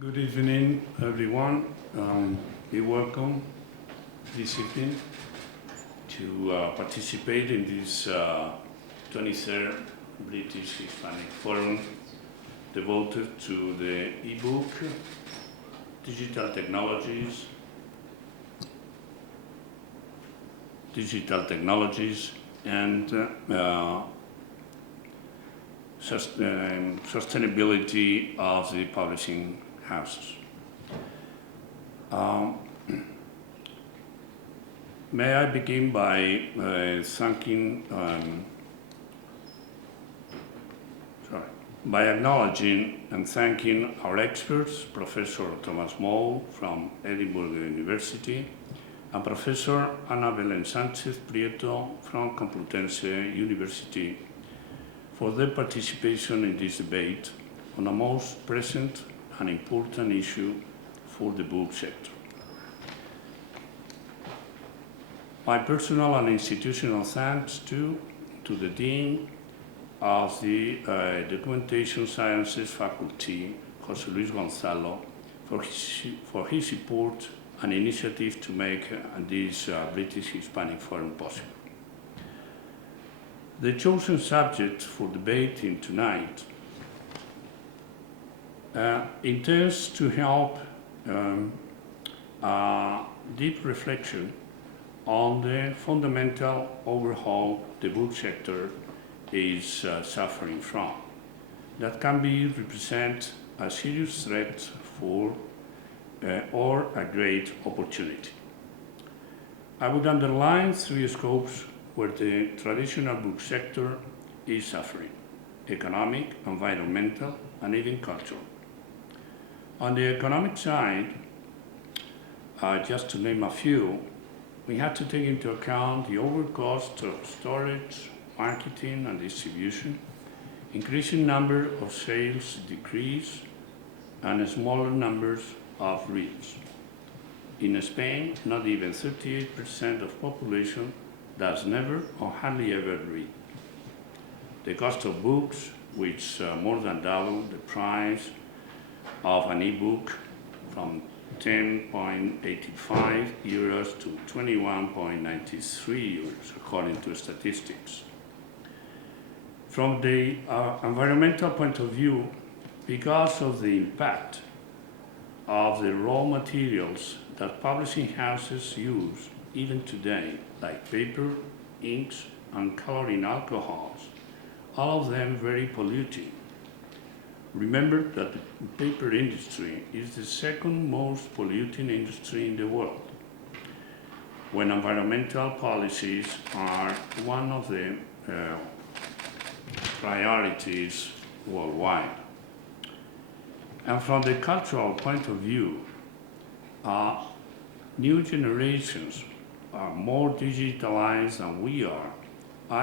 Good evening, everyone. Be welcome this evening to participate in this 23rd British Hispanic Forum devoted to the e-book, digital technologies, and sustainability of the publishing houses. May I begin by acknowledging and thanking our experts, Professor Thomas Moe from Edinburgh University, and Professor Ana Belén Sánchez Prieto from Complutense University for their participation in this debate on a most present and important issue for the book sector. My personal and institutional thanks to the Dean of the Documentation Sciences Faculty, José Luis Gonzalo, for his support and initiative to make this British Hispanic Forum possible. The chosen subject for debate tonight intends to help a deep reflection on the fundamental overhaul the book sector is suffering from. That can be represent a serious threat for or a great opportunity. I would underline three scopes where the traditional book sector is suffering: economic, environmental, and even cultural. On the economic side, just to name a few, we had to take into account the overcost of storage, marketing, and distribution, increasing number of sales decrease, and smaller numbers of readers. In Spain, not even 38% of population does never or hardly ever read. The cost of books, which more than double the price of an e-book, from 10.85 euros to 21.93 euros, according to statistics. From the environmental point of view, because of the impact of the raw materials that publishing houses use even today, like paper, inks, and coloring alcohols, all of them very polluting. Remember that the paper industry is the second most polluting industry in the world, when environmental policies are one of the priorities worldwide. And from the cultural point of view, new generations are more digitalized than we are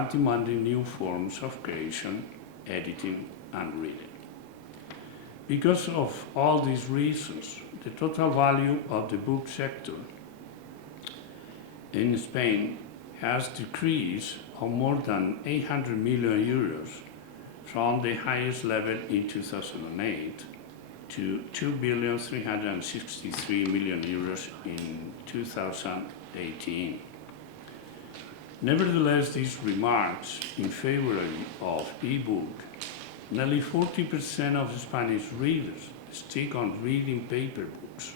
demanding new forms of creation, editing, and reading. Because of all these reasons, the total value of the book sector in Spain has decreased of more than 800 million euros from the highest level in 2008 to 2,363 million euros in 2018. Nevertheless, these remarks in favor of e-book, nearly 40% of Spanish readers stick on reading paper books,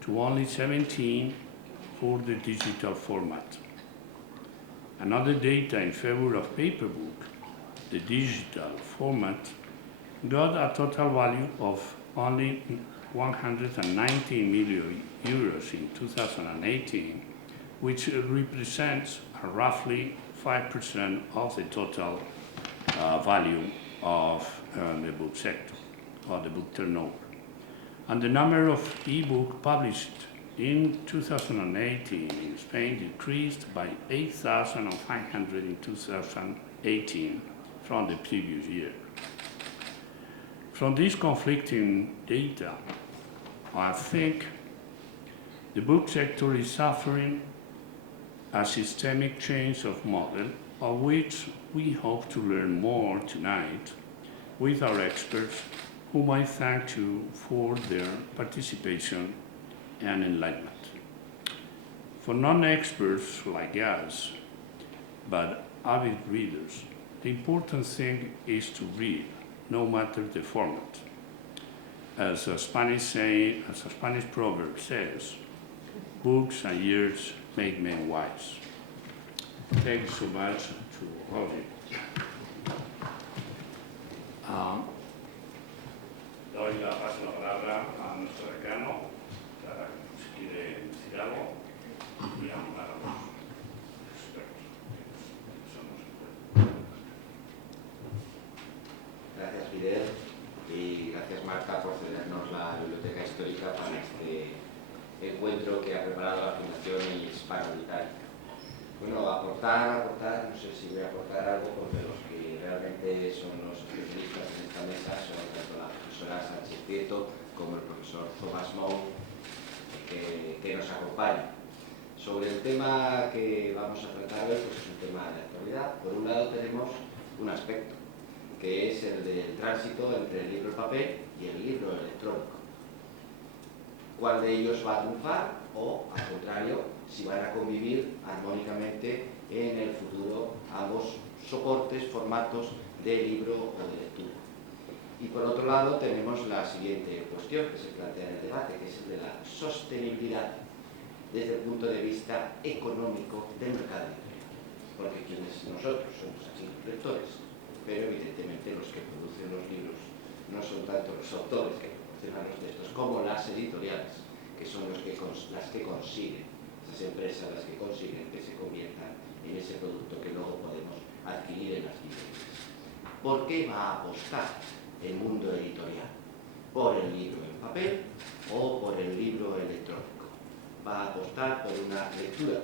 to only 17% for the digital format. Another data in favor of paper book, the digital format, got a total value of only 119 million euros in 2018, which represents roughly 5% of the total value of the book sector, or the book turnover. And the number of e-book published in 2018 in Spain decreased by 8,500 in 2018 from the previous year. From these conflicting data, I think the book sector is suffering a systemic change of model, of which we hope to learn more tonight with our experts whom I thank you for their participation and enlightenment. For non-experts like us, but avid readers, the important thing is to read, no matter the format. As a Spanish proverb says, books and years make men wise. Thank you so much to all of you. Doy la palabra a nuestro decano para que si quiere decir algo y animar a los expertos. Gracias, Fidel, y gracias, Marta, por cedernos la Biblioteca Histórica para este encuentro que ha preparado la Fundación Hispano Británica. Bueno, aportar, no sé si voy a aportar algo, porque los que realmente son los especialistas en esta mesa son tanto la profesora Sánchez como el profesor Thomas Moe, que nos acompaña. Sobre el tema que vamos a tratar hoy, pues es un tema de actualidad. Por un lado tenemos un aspecto, que es el del tránsito entre el libro en papel y el libro electrónico. ¿Cuál de ellos va a triunfar o, al contrario, si van a convivir armónicamente en el futuro ambos soportes, formatos de libro o de lectura? Y por otro lado tenemos la siguiente cuestión que se plantea en el debate, que es el de la sostenibilidad desde el punto de vista económico del mercado editorial. Porque quienes nosotros somos así lectores, pero evidentemente los que producen los libros no son tanto los autores que proporcionan los textos como las editoriales, que son las que consiguen, esas empresas las que consiguen que se conviertan en ese producto que luego podemos adquirir en las librerías. ¿Por qué va a apostar el mundo editorial? ¿Por el libro en papel o por el libro electrónico? ¿Va a apostar por una lectura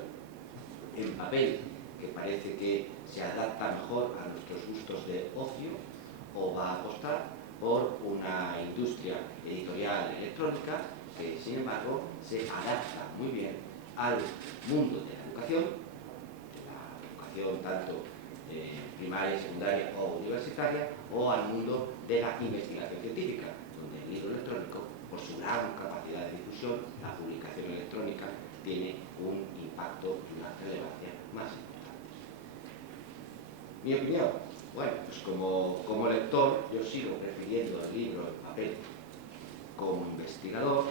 en papel que parece que se adapta mejor a nuestros gustos de ocio, o va a apostar por una industria editorial electrónica que, sin embargo, se adapta muy bien al mundo de la educación tanto primaria, secundaria o universitaria, o al mundo de la investigación científica, donde el libro electrónico, por su gran capacidad de difusión, la publicación electrónica tiene un impacto y una relevancia más importante. Mi opinión, bueno, pues como lector yo sigo prefiriendo el libro en papel. Como investigador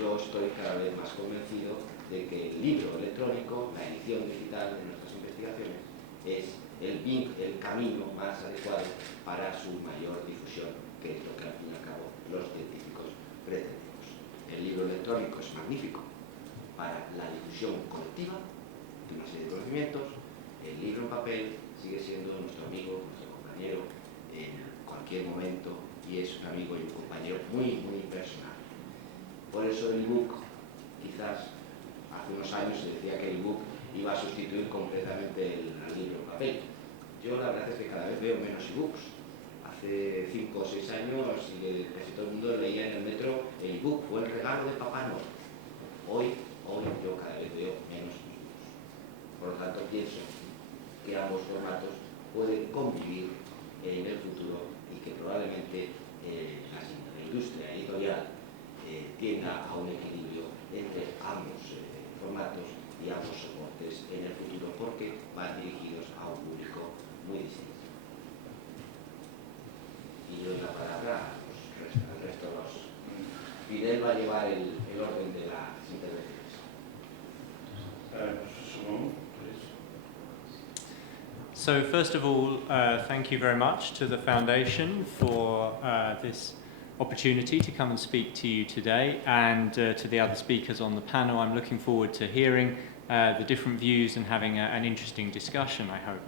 yo estoy cada vez más convencido de que el libro electrónico, la edición digital de nuestras investigaciones, es el camino más adecuado para su mayor difusión, que es lo que al fin y al cabo los científicos pretendemos. El libro electrónico es magnífico para la difusión colectiva de una serie de conocimientos. El libro en papel sigue siendo nuestro amigo, nuestro compañero en cualquier momento, y es un amigo y un compañero muy, muy personal. Por eso el ebook, quizás hace unos años se decía que el ebook iba a sustituir completamente al libro en papel. Yo la verdad es que cada vez veo menos ebooks. Hace 5 o 6 años casi todo el mundo leía en el metro el ebook, fue el regalo de Papá Noel. Hoy yo cada vez veo menos ebooks. Por lo tanto, pienso que ambos formatos pueden convivir en el futuro y que probablemente la industria editorial tienda a un equilibrio entre ambos formatos y ambos soportes en el futuro, porque van dirigidos a un público muy distinto. Y doy la palabra al resto de los. Fidel va a llevar el orden de las intervenciones. So first of all, thank you very much to the Foundation for this opportunity to come and speak to you today, and to the other speakers on the panel. I'm looking forward to hearing the different views and having an interesting discussion, I hope.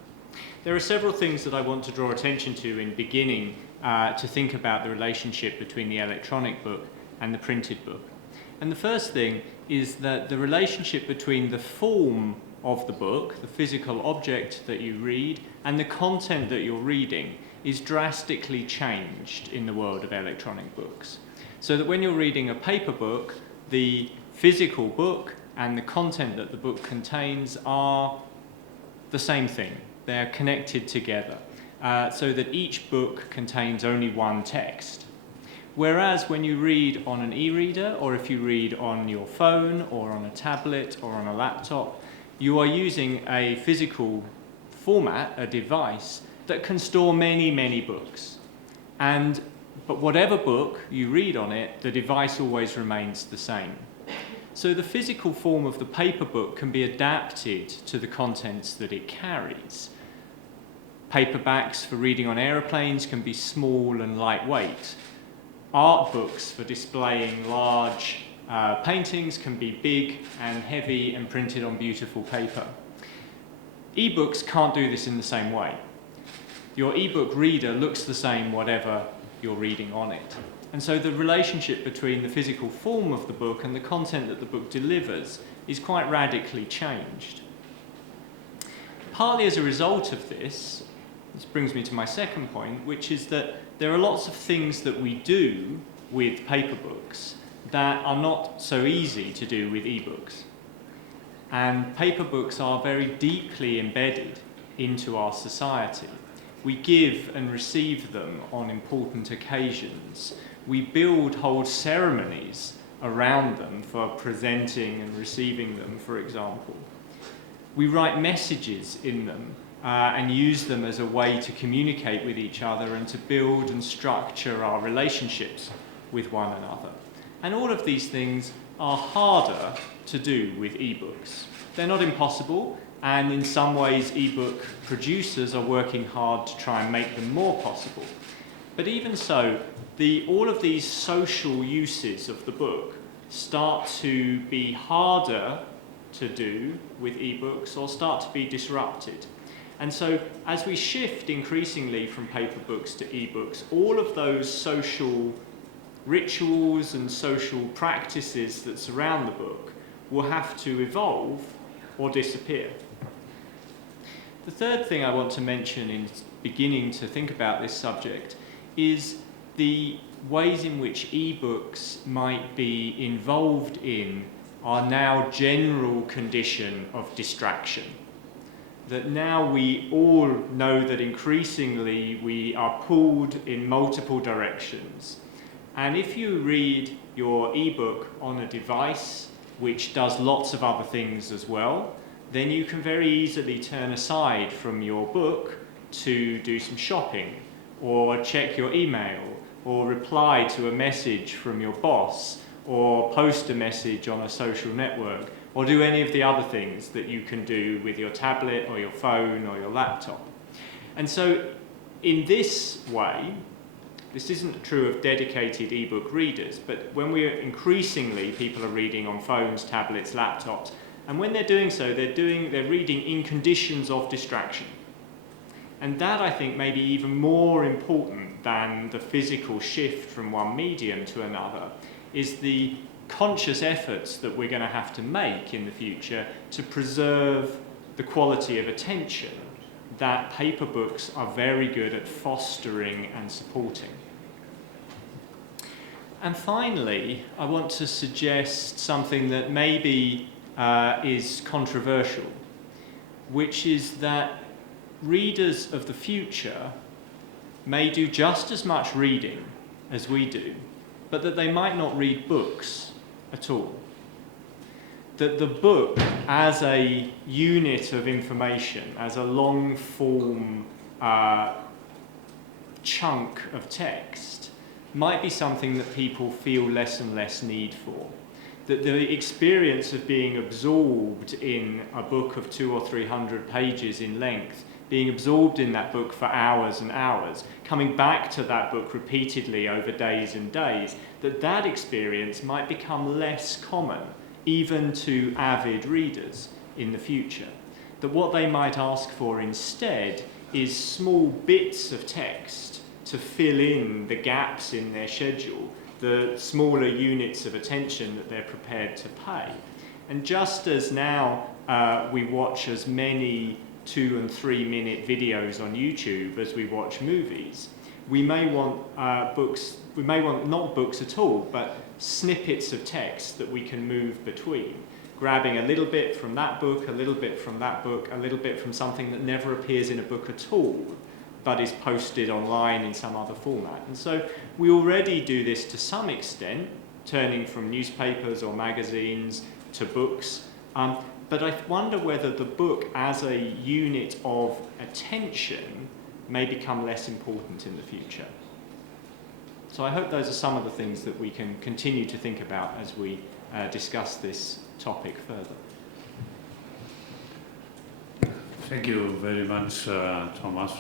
There are several things that I want to draw attention to in beginning to think about the relationship between the electronic book and the printed book. And the first thing is that the relationship between the form of the book, the physical object that you read, and the content that you're reading is drastically changed in the world of electronic books. So that when you're reading a paper book, the physical book and the content that the book contains are the same thing. They're connected together, so that each book contains only one text. Whereas when you read on an e-reader, or if you read on your phone, or on a tablet, or on a laptop, you are using a physical format, a device, that can store many, many books. But whatever book you read on it, the device always remains the same. So the physical form of the paper book can be adapted to the contents that it carries. Paperbacks for reading on aeroplanes can be small and lightweight. Art books for displaying large paintings can be big and heavy and printed on beautiful paper. E-books can't do this in the same way. Your e-book reader looks the same whatever you're reading on it. And so the relationship between the physical form of the book and the content that the book delivers is quite radically changed. Partly as a result of this brings me to my second point, which is that there are lots of things that we do with paper books that are not so easy to do with e-books. And paper books are very deeply embedded into our society. We give and receive them on important occasions. We build whole ceremonies around them for presenting and receiving them, for example. We write messages in them and use them as a way to communicate with each other and to build and structure our relationships with one another. And all of these things are harder to do with e-books. They're not impossible, and in some ways e-book producers are working hard to try and make them more possible. But even so, all of these social uses of the book start to be harder to do with e-books or start to be disrupted. And so as we shift increasingly from paper books to e-books, all of those social rituals and social practices that surround the book will have to evolve or disappear. The third thing I want to mention in beginning to think about this subject is the ways in which e-books might be involved in our now general condition of distraction. That now we all know that increasingly we are pulled in multiple directions. And if you read your e-book on a device which does lots of other things as well, then you can very easily turn aside from your book to do some shopping, or check your email, or reply to a message from your boss, or post a message on a social network, or do any of the other things that you can do with your tablet or your phone or your laptop. And so in this way, this isn't true of dedicated e-book readers, but when increasingly people are reading on phones, tablets, laptops, and when they're doing so, they're reading in conditions of distraction. And that, I think, may be even more important than the physical shift from one medium to another, is the conscious efforts that we're going to have to make in the future to preserve the quality of attention that paper books are very good at fostering and supporting. And finally, I want to suggest something that maybe is controversial, which is that readers of the future may do just as much reading as we do, but that they might not read books at all. That the book as a unit of information, as a long-form chunk of text, might be something that people feel less and less need for. That the experience of being absorbed in a book of 200 or 300 pages in length, being absorbed in that book for hours and hours, coming back to that book repeatedly over days and days, that experience might become less common, even to avid readers in the future. That what they might ask for instead is small bits of text to fill in the gaps in their schedule, the smaller units of attention that they're prepared to pay. And just as now we watch as many 2 and 3 minute videos on YouTube as we watch movies, we may want books, we may want not books at all, but snippets of text that we can move between, grabbing a little bit from that book, a little bit from that book, a little bit from something that never appears in a book at all, but is posted online in some other format. And so we already do this to some extent, turning from newspapers or magazines to books. But I wonder whether the book as a unit of attention may become less important in the future. So I hope those are some of the things that we can continue to think about as we discuss this topic further. Thank you very much, Thomas.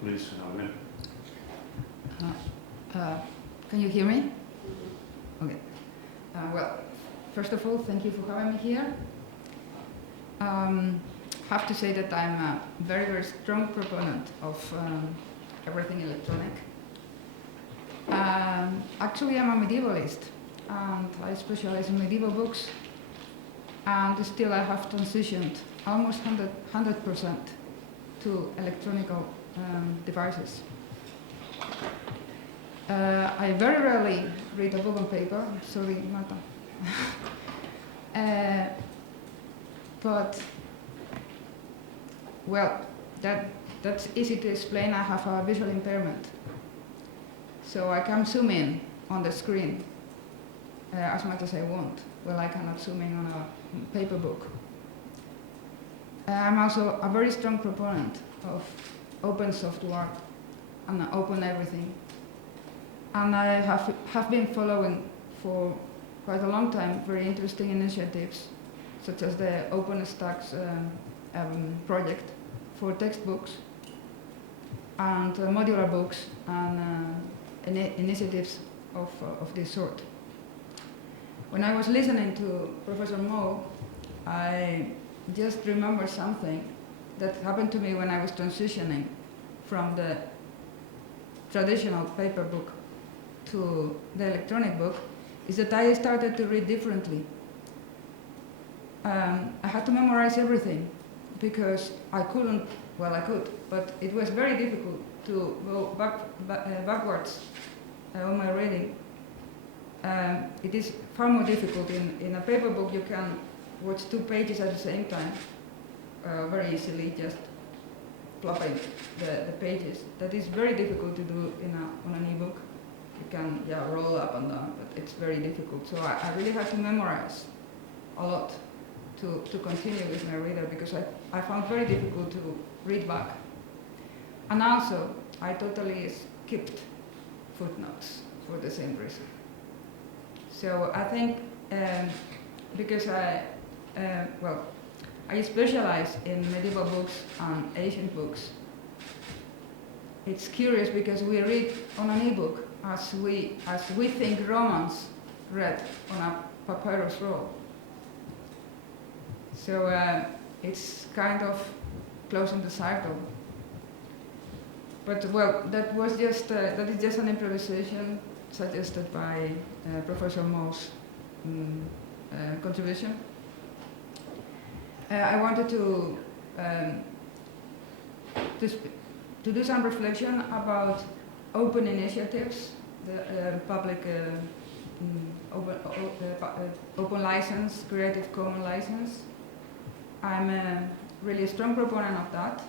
Please, Amen. Can you hear me? Okay. Well, first of all, thank you for having me here. Have to say that I'm a very, very strong proponent of everything electronic. Actually, I'm a medievalist, and I specialize in medieval books, and still I have transitioned almost 100% to electronic devices. I very rarely read a book on paper, sorry, Marta. But, well, that's easy to explain. I have a visual impairment. So I can zoom in on the screen as much as I want. Well, I cannot zoom in on a paper book. I'm also a very strong proponent of open software and open everything. And I have been following for quite a long time very interesting initiatives, such as the OpenStax project for textbooks and modular books and initiatives of this sort. When I was listening to Professor Mo, I just remember something that happened to me when I was transitioning from the traditional paper book to the electronic book, is that I started to read differently. I had to memorize everything because I couldn't, well I could, but it was very difficult to go backwards on my reading. It is far more difficult. In a paper book you can watch 2 pages at the same time very easily, just flopping the pages. That is very difficult to do on an ebook. You can roll up and down, but it's very difficult. So I really had to memorize a lot to continue with my reader, because I found very difficult to read back. And also, I totally skipped footnotes for the same reason. So I think because I specialize in medieval books and ancient books, it's curious because we read on an ebook as we think Romans read on a papyrus roll. So it's kind of closing the cycle. But well, that is just an improvisation suggested by Professor Mo's contribution. I wanted to do some reflection about open initiatives, the public open license, Creative Commons license. I'm really a strong proponent of that.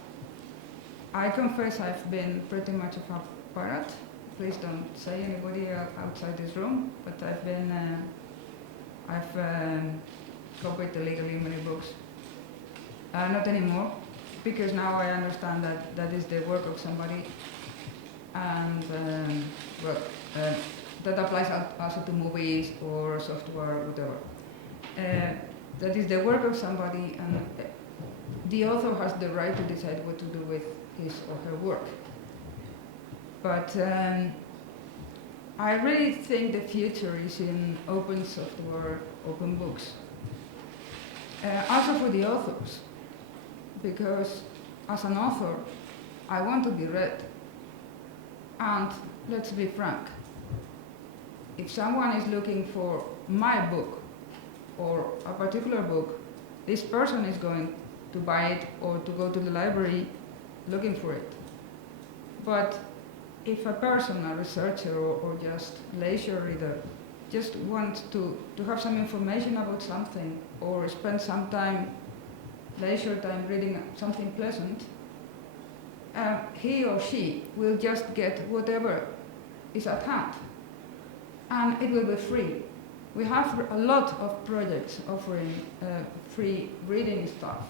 I confess I've been pretty much of a pirate. Please don't say anybody outside this room, but I've copied illegally many books. Not anymore, because now I understand that is the work of somebody, and that applies also to movies or software, whatever. That is the work of somebody, and the author has the right to decide what to do with his or her work. But I really think the future is in open software, open books. Also for the authors, because as an author, I want to be read. And let's be frank, if someone is looking for my book or a particular book, this person is going to buy it or to go to the library looking for it. But if a person, a researcher or just leisure reader, just wants to have some information about something or spend some time, leisure time reading something pleasant, he or she will just get whatever is at hand, and it will be free. We have a lot of projects offering free reading stuff.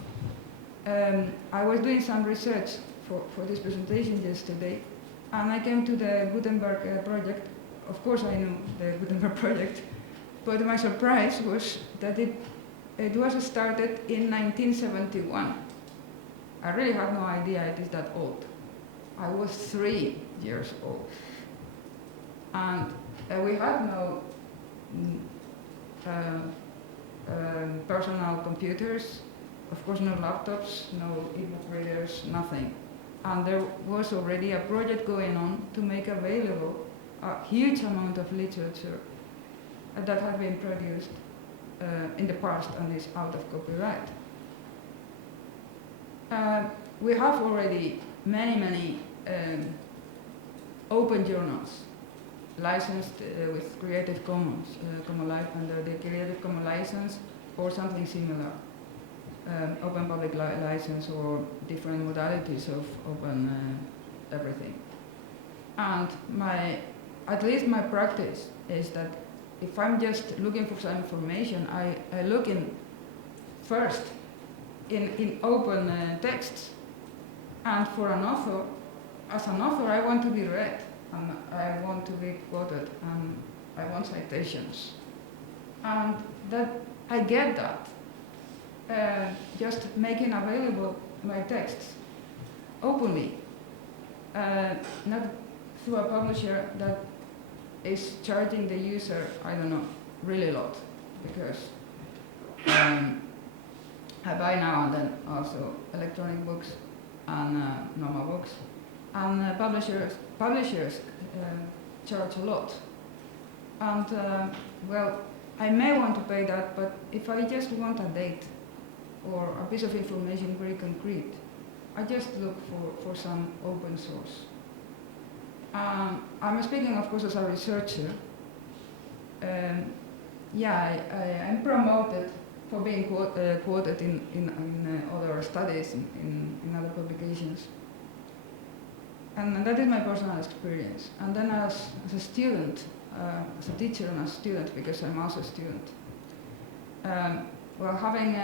I was doing some research for this presentation yesterday, and I came to the Gutenberg project. Of course I knew the Gutenberg project, but my surprise was that it was started in 1971. I really have no idea it is that old. I was 3 years old. And we had no personal computers, of course no laptops, no e-book readers, nothing. And there was already a project going on to make available a huge amount of literature that had been produced in the past and is out of copyright. We have already many open journals licensed with Creative Commons, under the Creative Commons license or something similar, open public license or different modalities of open everything. And at least my practice is that if I'm just looking for some information, I look first in open texts. And for an author, as an author, I want to be read, and I want to be quoted, and I want citations. And that I get that just making available my texts openly, not through a publisher that is charging the user, I don't know, really a lot, because I buy now and then also electronic books and normal books, and publishers charge a lot. And well, I may want to pay that, but if I just want a date or a piece of information very concrete, I just look for some open source. I'm speaking, of course, as a researcher. Yeah, I'm promoted for being quoted in other studies, in other publications. And that is my personal experience. And then as a student, as a teacher and a student, because I'm also a student, well, having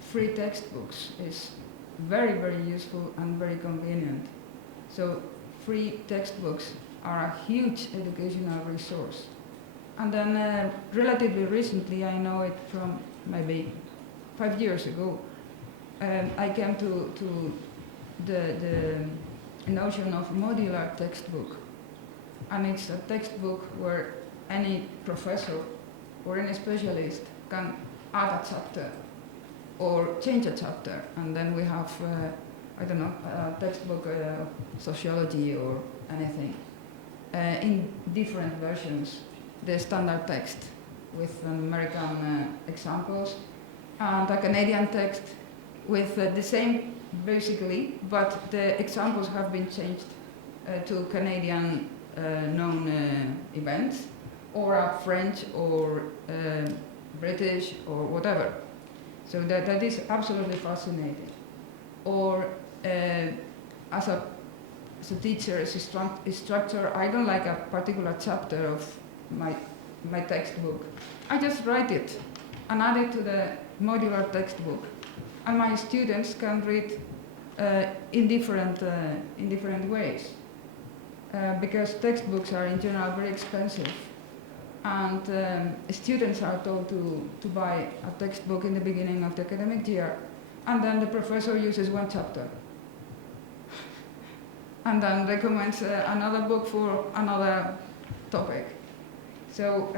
free textbooks is very useful and very convenient. So free textbooks are a huge educational resource. And then relatively recently, I know it from maybe 5 years ago, I came to the notion of modular textbook. And it's a textbook where any professor or any specialist can add a chapter or change a chapter. And then we have, I don't know, a textbook of sociology or anything in different versions. The standard text with American examples, and a Canadian text with the same basically, but the examples have been changed to Canadian known events, or a French or British or whatever. So that is absolutely fascinating. Or as a teacher, as a instructor, I don't like a particular chapter of my textbook. I just write it and add it to the modular textbook, and my students can read in different ways, because textbooks are in general very expensive, and students are told to buy a textbook in the beginning of the academic year, and then the professor uses one chapter and then recommends another book for another topic. So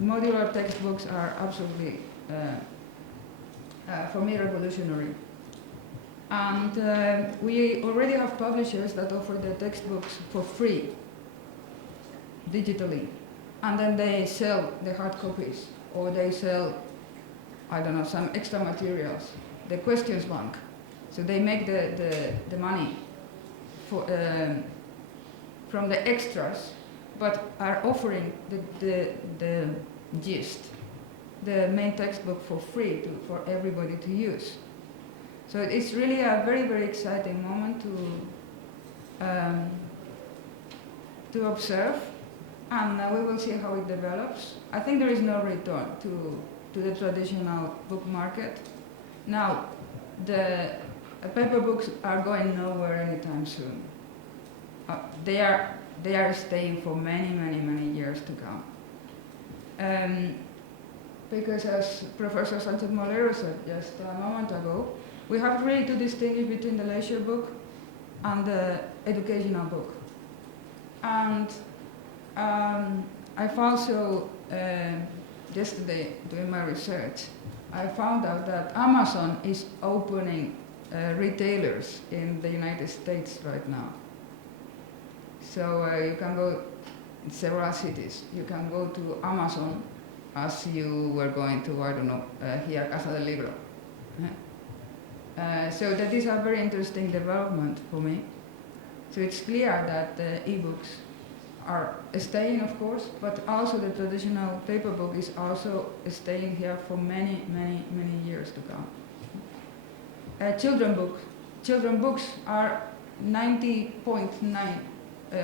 modular textbooks are absolutely, for me, revolutionary. And we already have publishers that offer the textbooks for free, digitally. And then they sell the hard copies, or they sell, I don't know, some extra materials, the questions bank. So they make the money for, from the extras, but are offering the gist, the main textbook for free for everybody to use. So it's really a very exciting moment um, to observe, and we will see how it develops. I think there is no return to the traditional book market. Now, the paper books are going nowhere anytime soon. They are staying for many, many, many years to come. Because as Professor Sánchez Molero said just a moment ago, we have really to distinguish between the leisure book and the educational book. And I've also, yesterday doing my research, I found out that Amazon is opening retailers in the United States right now. So you can go in several cities. You can go to Amazon as you were going to, I don't know, here, Casa del Libro. So that is a very interesting development for me. So it's clear that the e-books are staying, of course, but also the traditional paper book is also staying here for many, many, many years to come. Children books are 90.9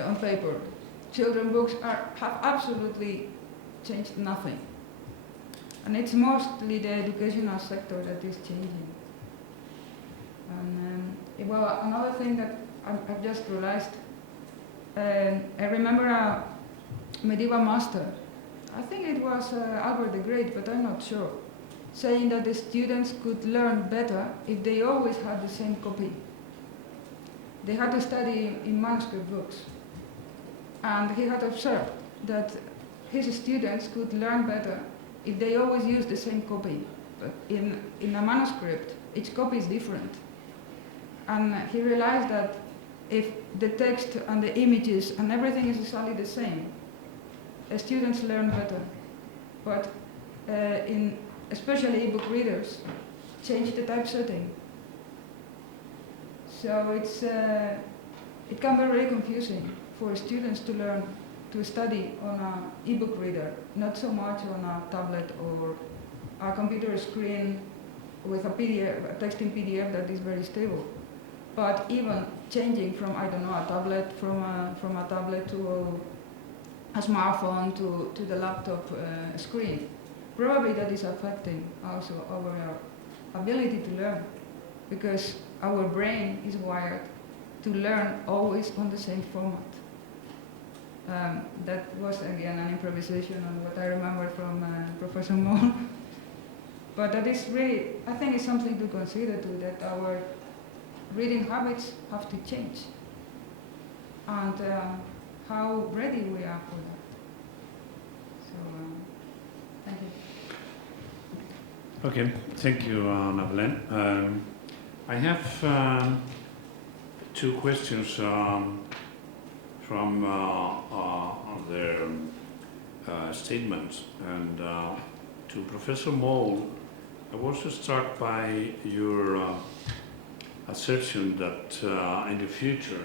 on paper. Children books have absolutely changed nothing. And it's mostly the educational sector that is changing. And well, another thing that I've just realized, I remember a medieval master, I think it was Albert the Great, but I'm not sure, saying that the students could learn better if they always had the same copy. They had to study in manuscript books. And he had observed that his students could learn better if they always used the same copy. But in a manuscript, each copy is different. And he realized that if the text and the images and everything is exactly the same, students learn better. But especially e-book readers, change the typesetting. So it can be very confusing for students to learn to study on an e-book reader, not so much on a tablet or a computer screen with a PDF, a text in PDF that is very stable. But even changing from, I don't know, a tablet, from a tablet to a smartphone to the laptop screen, probably that is affecting also our ability to learn, because our brain is wired to learn always on the same format. That was again an improvisation on what I remember from Professor Moll. But that is really, I think it's something to consider too, that our reading habits have to change. And how ready we are for that. So, thank you. Okay, thank you, Belén. I have two questions from their statements. And to Professor Moll, I was struck by your assertion that in the future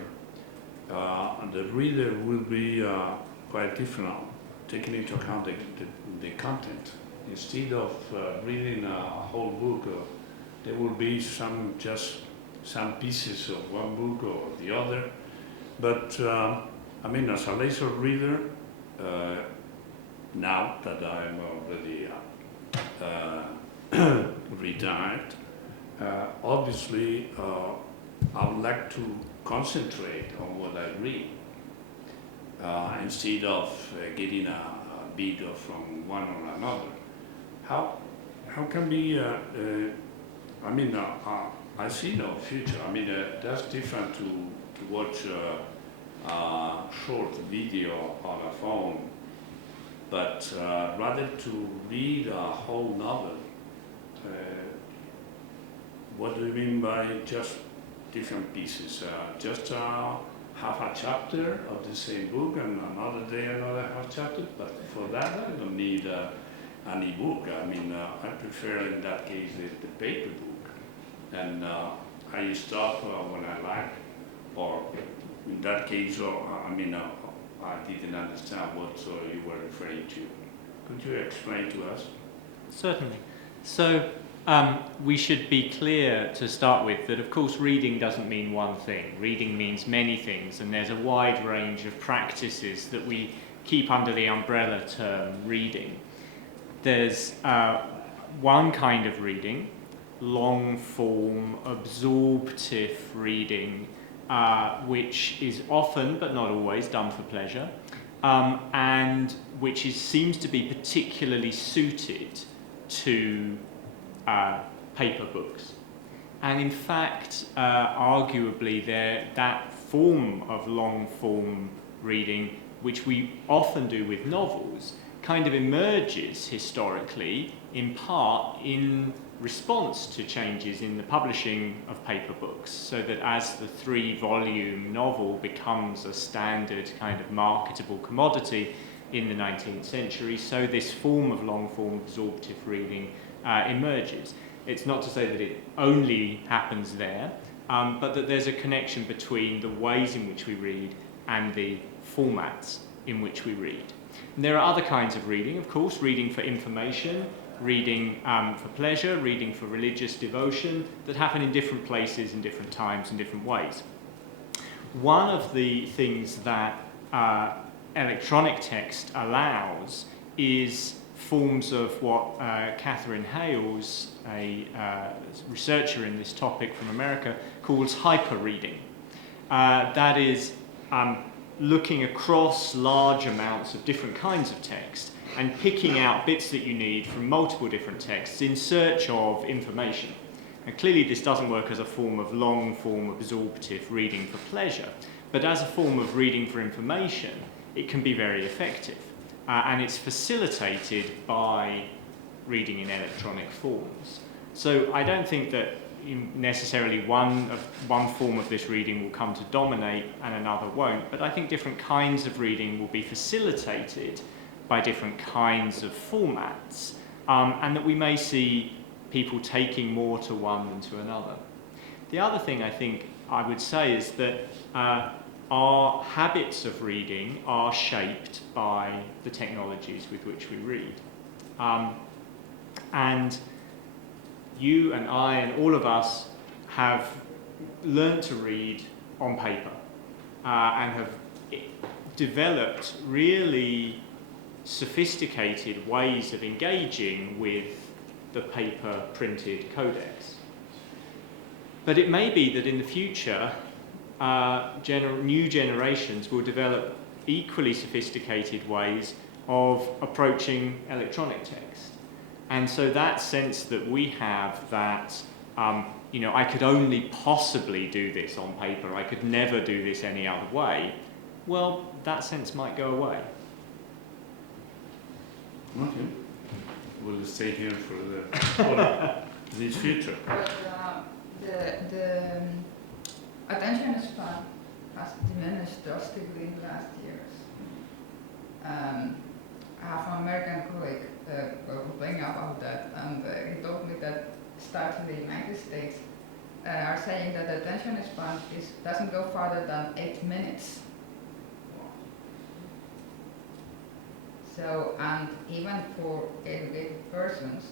the reader will be quite different, taking into account the content. Instead of reading a whole book, there will be just some pieces of one book or the other. But I mean, as a laser reader, now that I'm already retired, obviously I would like to concentrate on what I read instead of getting a bit from one or another. How can we, I mean, I see no future. I mean, that's different to watch a short video on a phone, but rather to read a whole novel. What do you mean by just different pieces? Just half a chapter of the same book and another day another half chapter? But for that I don't need an e-book. I mean, I prefer in that case the paper book. And I stop when I like, or in that case, I mean, I didn't understand what you were referring to. Could you explain to us? Certainly. So We should be clear to start with that, of course, reading doesn't mean one thing. Reading means many things, and there's a wide range of practices that we keep under the umbrella term reading. There's one kind of reading, long-form, absorptive reading, which is often, but not always, done for pleasure, and which seems to be particularly suited to paper books. And in fact, arguably, that form of long-form reading, which we often do with novels, kind of emerges historically, in part, in response to changes in the publishing of paper books, so that as the 3-volume novel becomes a standard kind of marketable commodity in the 19th century, so this form of long-form absorptive reading emerges. It's not to say that it only happens there, but that there's a connection between the ways in which we read and the formats in which we read. And there are other kinds of reading, of course, reading for information, reading for pleasure, reading for religious devotion, that happen in different places, in different times, in different ways. One of the things that electronic text allows is forms of what Catherine Hales, a researcher in this topic from America, calls hyper-reading. That is looking across large amounts of different kinds of text and picking out bits that you need from multiple different texts in search of information. And clearly this doesn't work as a form of long-form absorptive reading for pleasure, but as a form of reading for information, it can be very effective. And it's facilitated by reading in electronic forms. So I don't think that necessarily one form of this reading will come to dominate and another won't, but I think different kinds of reading will be facilitated by different kinds of formats, and that we may see people taking more to one than to another. The other thing I think I would say is that our habits of reading are shaped by the technologies with which we read. And you and I and all of us have learned to read on paper and have developed really sophisticated ways of engaging with the paper printed codex. But it may be that in the future new generations will develop equally sophisticated ways of approaching electronic text. And so that sense that we have that, I could only possibly do this on paper, I could never do this any other way, well, that sense might go away. Okay. We'll stay here for this future. But the attention span has diminished drastically in the last years. I have an American colleague complaining about that, and he told me that staff in the United States are saying that the attention span doesn't go farther than 8 minutes. So, and even for educated persons,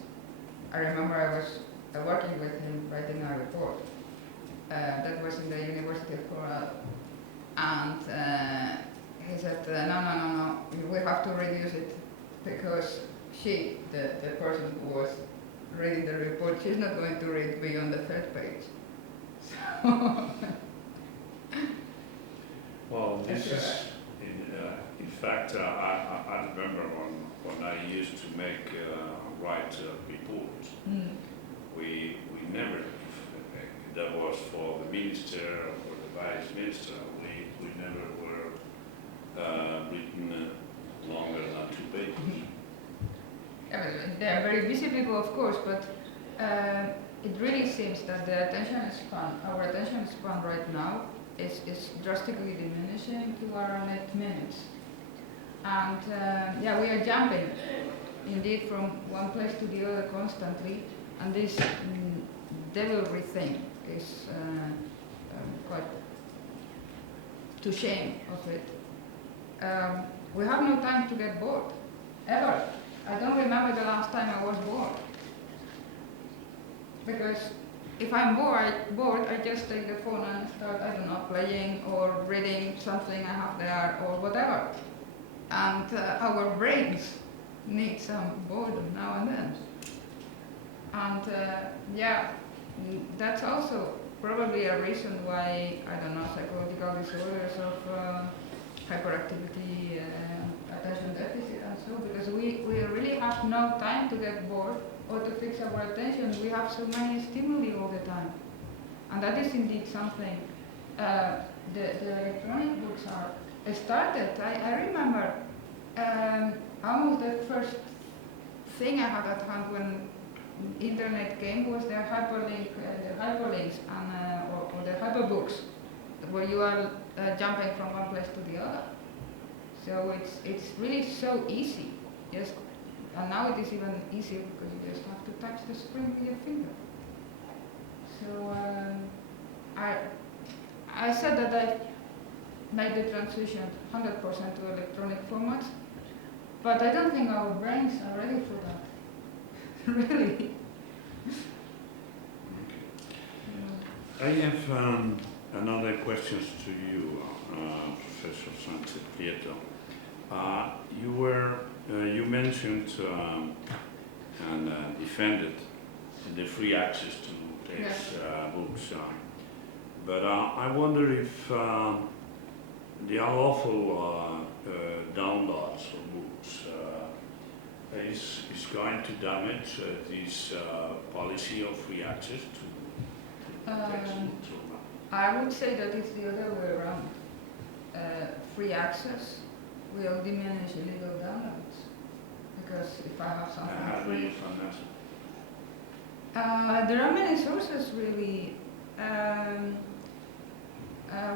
I remember I was working with him writing a report that was in the University of Edinburg, and he said, no, we have to reduce it because she, the person who was reading the report, she's not going to read beyond the 3rd page. So well, this is, in fact, I remember when I used to write reports, we never, if that was for the minister or for the vice minister, we never were written longer than 2 pages. They are very busy people, of course, but it really seems that the attention span, our attention span right now, is drastically diminishing to around 8 minutes. And we are jumping, indeed, from one place to the other constantly, and this devilry thing is quite to shame of it. We have no time to get bored, ever. I don't remember the last time I was bored. because if I'm bored, I just take the phone and start, I don't know, playing or reading something I have there or whatever. And our brains need some boredom now and then. And yeah, that's also probably a reason why, I don't know, psychological disorders of hyperactivity, attention deficit and so, because we really have no time to get bored or to fix our attention. We have so many stimuli all the time. And that is indeed something. The electronic books are started. I remember almost the first thing I had at hand when internet came was the hyperlinks and or the hyperbooks, where you are jumping from one place to the other. So it's really so easy. Just and now it is even easier because you just have to touch the screen with your finger. So I said that I made the transition 100% to electronic formats, but I don't think our brains are ready for that. Really. I have another questions to you, Professor Sánchez Prieto. You mentioned and defended the free access to text books, but I wonder if the unlawful downloads of books is going to damage this policy of free access to text books or not? I would say that it's the other way around. Free access will diminish illegal downloads, because if I have something How do you free, find that? there are many sources really.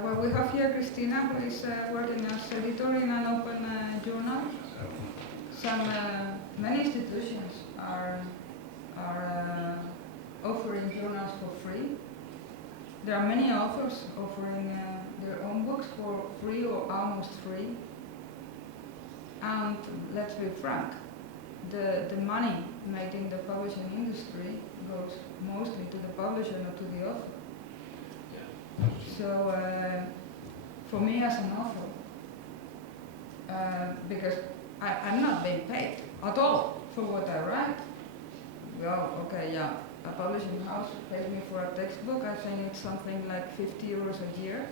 Well, we have here Christina, who is working as editor in an open journal. Many institutions are offering journals for free. There are many authors offering their own books for free or almost free. And let's be frank, the money made in the publishing industry goes mostly to the publisher, not to the author. So for me as an author, because I'm not being paid at all for what I write. Well, okay, yeah, a publishing house pays me for a textbook. I think it's something like 50 euros a year.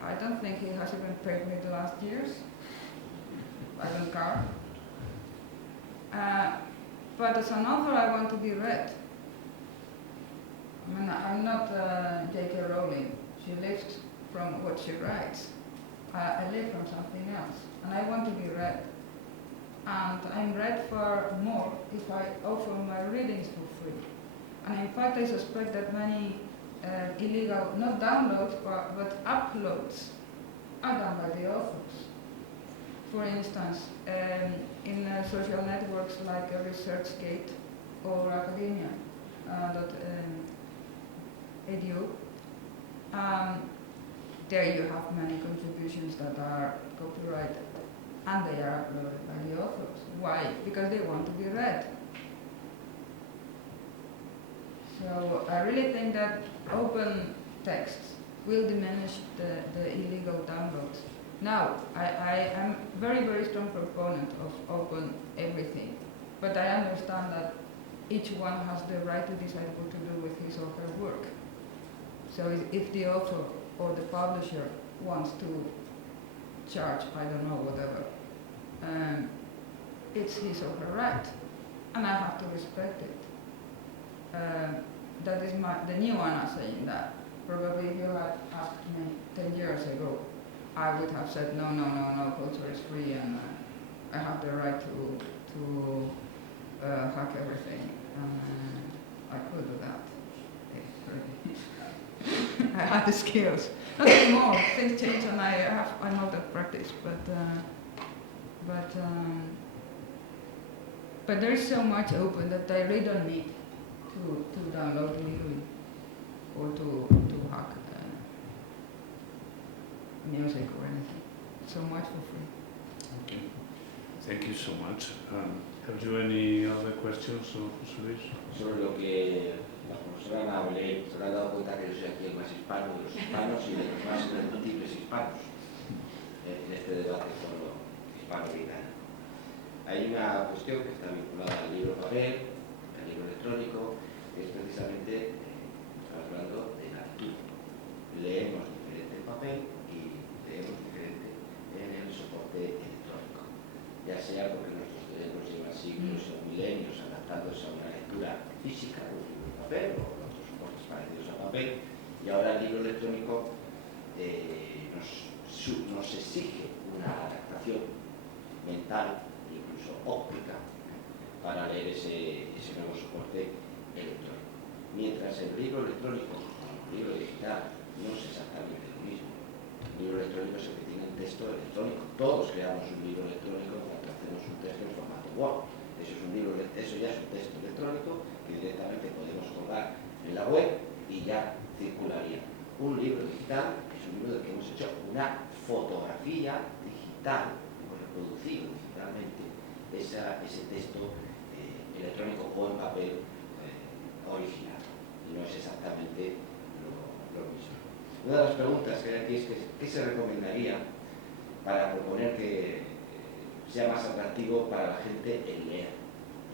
I don't think he has even paid me the last years. I don't care. But as an author, I want to be read. I mean, I'm not J.K. Rowling. She lives from what she writes. I live from something else, and I want to be read. And I'm read for more if I offer my readings for free. And in fact, I suspect that many illegal, not downloads, but uploads are done by the authors. For instance, in social networks like ResearchGate or Academia, edu, there you have many contributions that are copyrighted, and they are uploaded by the authors. Why? Because they want to be read. So I really think that open texts will diminish the illegal downloads. Now, I am very, very strong proponent of open everything, but I understand that each one has the right to decide what to do with his or her work. So if the author or the publisher wants to charge, I don't know, whatever, it's his or her right, and I have to respect it. That is the new one saying that. Probably if you had asked me 10 years ago, I would have said, no, culture is free and I have the right to hack everything. And I could do that. I had the skills. Not anymore. Things change and I'm out of practice. But there is so much open that I really don't need to download illegally or to hack music or anything. So much for free. Okay. Thank you so much. Have you any other questions, José Luis? Sobre lo que la profesora Ana Belén se habrá dado cuenta que yo soy aquí el más hispano de los hispanos y de los más múltiples hispanos en este debate con lo hispano-británico. Hay una cuestión que está vinculada al libro papel, al libro electrónico, que es precisamente, hablando de la lectura. Leemos diferente en papel y leemos diferente en el soporte electrónico, ya sea porque nuestros cerebros llevan siglos o milenios adaptándose a una lectura física, un libro de papel o otros soportes parecidos a papel, y ahora el libro electrónico nos exige una adaptación mental, incluso óptica, para leer ese nuevo soporte electrónico. Mientras el libro electrónico, el libro digital, no es exactamente lo mismo. El libro electrónico es el que tiene un texto electrónico. Todos creamos un libro electrónico cuando hacemos un texto en formato Word. Eso ya es un texto electrónico que directamente podemos colgar en la web y ya circularía. Un libro digital es un libro del que hemos hecho una fotografía digital, hemos reproducido digitalmente ese texto electrónico o en papel original. Y no es exactamente lo mismo. Una de las preguntas que hay aquí es ¿qué se recomendaría para proponer que sea más atractivo para la gente el leer?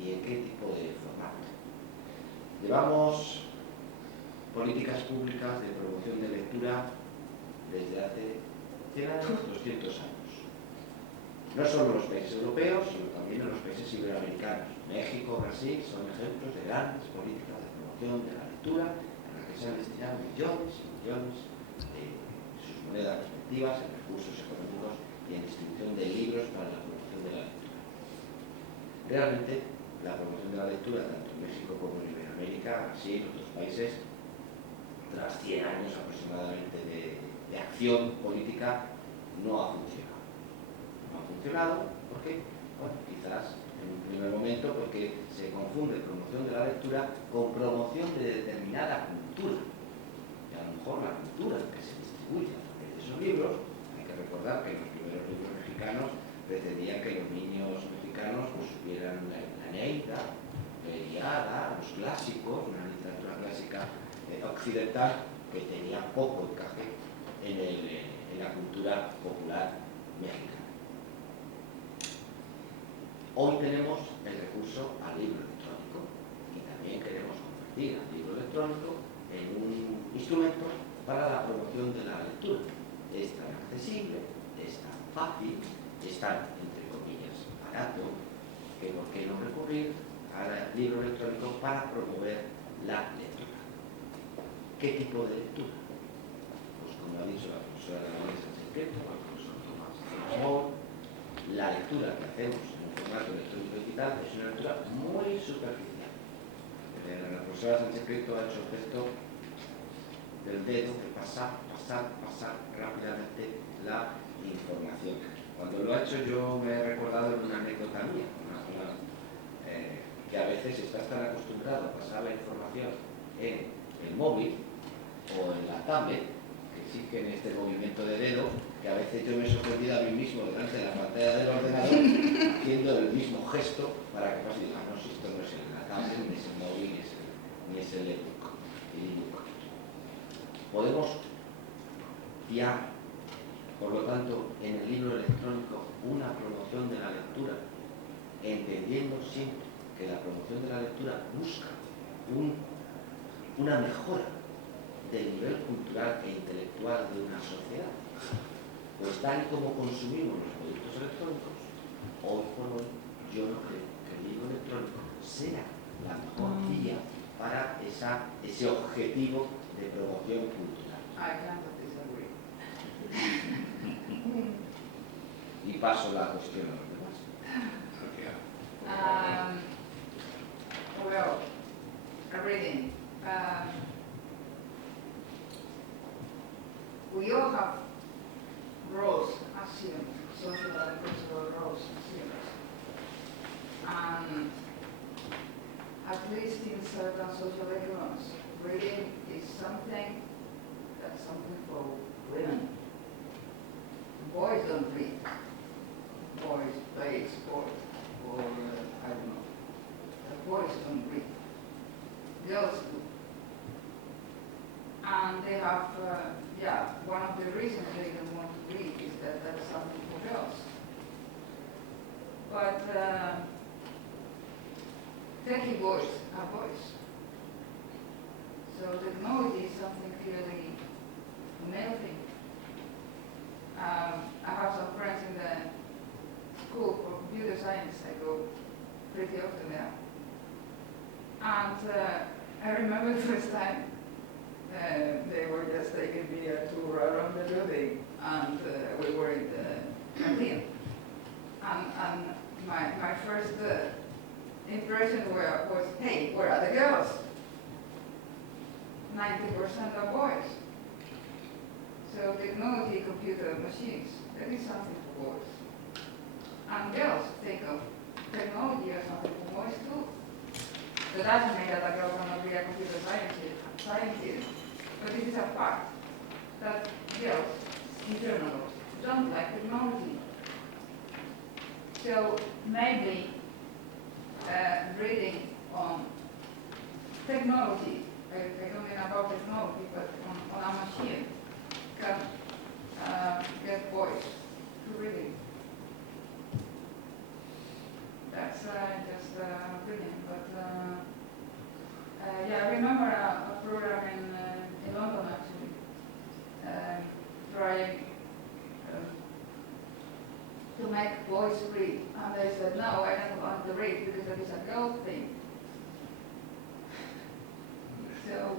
¿Y en qué tipo de formato? Llevamos políticas públicas de promoción de lectura desde hace 100 años, 200 años. No solo en los países europeos, sino también en los países iberoamericanos. México, Brasil son ejemplos de grandes políticas de promoción de la lectura en las que se han destinado millones y millones de sus monedas respectivas en recursos económicos y en distribución de libros para la promoción de la lectura. Realmente, la promoción de la lectura, tanto en México como en Iberoamérica, Brasil y otros países, tras 100 años aproximadamente de acción política, no ha funcionado. No ha funcionado porque, bueno, quizás en un primer momento porque se confunde promoción de la lectura con promoción de determinada cultura. Y a lo mejor la cultura que se distribuye a través de esos libros, hay que recordar que los primeros libros mexicanos pretendían que los niños mexicanos pues, supieran la Eneida, la Ilíada, los clásicos, una literatura clásica occidental que tenía poco encaje en la cultura popular mexicana. Hoy tenemos el recurso al libro electrónico y también queremos convertir al libro electrónico en un instrumento para la promoción de la lectura. Es tan accesible, es tan fácil, es tan, entre comillas, barato, que por qué no recurrir al libro electrónico para promover la lectura. ¿Qué tipo de lectura? Pues como ha dicho la profesora Belén Sánchez, el profesor Tomás, la lectura que hacemos en un formato electrónico digital es una lectura muy superficial. La profesora Sánchez ha hecho el gesto del dedo que pasar rápidamente la información. Cuando lo ha hecho yo me he recordado de una anécdota mía, que a veces estás tan acostumbrado a pasar la información en el móvil o en la tablet, que exigen este movimiento de dedo, que a veces yo me he sorprendido a mí mismo delante de la pantalla del ordenador haciendo el mismo gesto para que pase y diga, no, si esto no es la tablet, ni es el móvil, ni es el ebook. Podemos fiar, por lo tanto, en el libro electrónico una promoción de la lectura, entendiendo siempre que la promoción de la lectura busca una mejora del nivel cultural e intelectual de una sociedad. Pues tal y como consumimos los productos electrónicos, hoy por hoy yo no creo que el libro electrónico sea la mejor vía para ese objetivo de promoción cultural. I cannot disagree. Y paso la cuestión a los demás. Well, reading. We all have roles assumed, social and cultural roles assumed. At least in certain social economies, reading is something for women. Boys don't read. boys play sport or, I don't know. The boys don't read. Girls do. And they have, one of the reasons they don't want to read is that that's something for girls. But techie boys are boys. So technology is something clearly a male thing. I have some friends in the school for computer science. I go pretty often there. And I remember the first time they were just taking me a tour around the building, and we were in the canteen. And my first impression was, hey, where are the girls? 90% are boys. So technology, computer, machines, that is something for boys. And girls think of technology as something for boys too. That doesn't mean that a girl cannot be a computer scientist, but it is a fact that girls, in general, don't like technology. So maybe reading on technology, I don't mean about technology, but on a machine, can get boys to reading. That's just an opinion, but I remember a program in London actually, trying to make boys read, and they said, no, I don't want to read because that is a girl thing. So,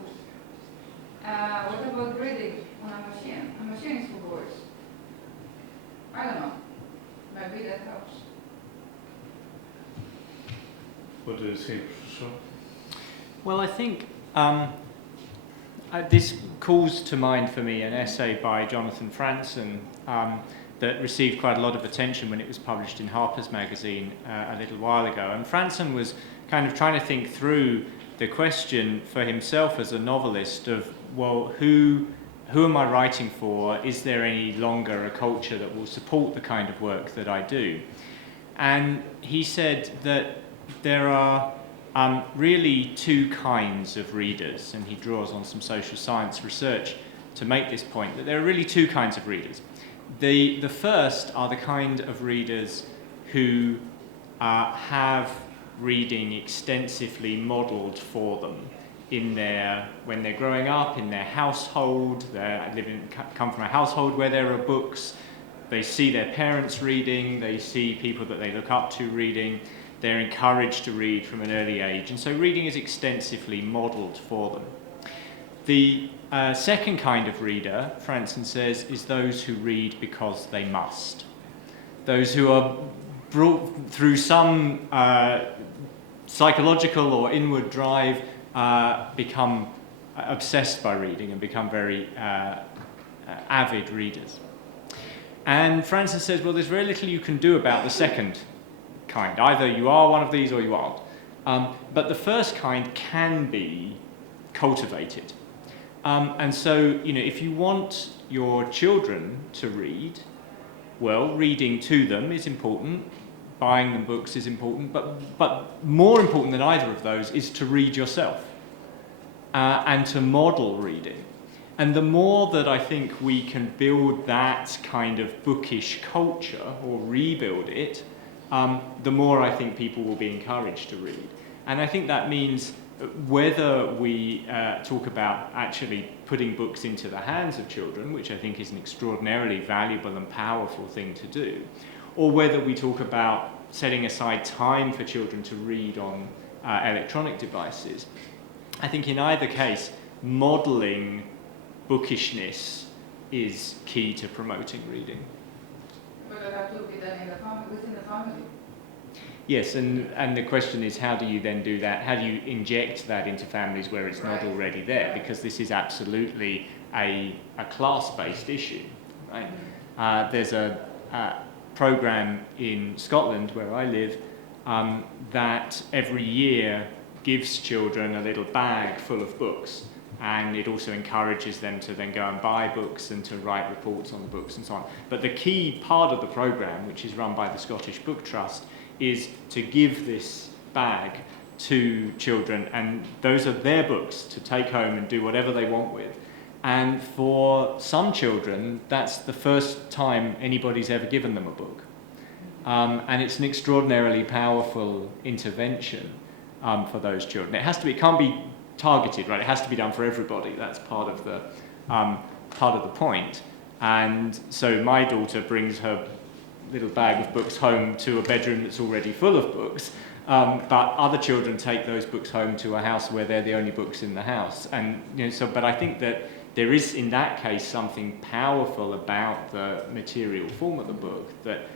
what about reading on a machine? A machine is for boys. I don't know. Maybe that helps. What do you think, Professor? Well, I think this calls to mind for me an essay by Jonathan Franzen that received quite a lot of attention when it was published in Harper's Magazine a little while ago. And Franzen was kind of trying to think through the question for himself as a novelist of, well, who am I writing for? Is there any longer a culture that will support the kind of work that I do? And he said that there are really two kinds of readers, and he draws on some social science research to make this point, that there are really two kinds of readers. The first are the kind of readers who have reading extensively modelled for them when they're growing up, in their household. Come from a household where there are books. They see their parents reading, they see people that they look up to reading. They're encouraged to read from an early age, and so reading is extensively modelled for them. The second kind of reader, Franzen says, is those who read because they must. Those who are brought through some psychological or inward drive, become obsessed by reading and become very avid readers. And Franzen says, well, there's very little you can do about the second kind. Either you are one of these or you aren't. But the first kind can be cultivated. And so, if you want your children to read, well, reading to them is important. Buying them books is important. But more important than either of those is to read yourself and to model reading. And the more that I think we can build that kind of bookish culture or rebuild it, the more I think people will be encouraged to read. And I think that means whether we talk about actually putting books into the hands of children, which I think is an extraordinarily valuable and powerful thing to do, or whether we talk about setting aside time for children to read on electronic devices, I think in either case, modelling bookishness is key to promoting reading. But it has to be done within the family. Yes, and the question is, how do you then do that? How do you inject that into families where it's not already there? Because this is absolutely a class-based issue, right? There's a program in Scotland, where I live, that every year gives children a little bag full of books, and it also encourages them to then go and buy books and to write reports on the books and so on. But the key part of the programme, which is run by the Scottish Book Trust, is to give this bag to children, and those are their books to take home and do whatever they want with. And for some children, that's the first time anybody's ever given them a book. And it's an extraordinarily powerful intervention for those children. It can't be targeted, right? It has to be done for everybody. That's part of the point. And so my daughter brings her little bag of books home to a bedroom that's already full of books. But other children take those books home to a house where they're the only books in the house. And but I think that there is, in that case, something powerful about the material form of the book that,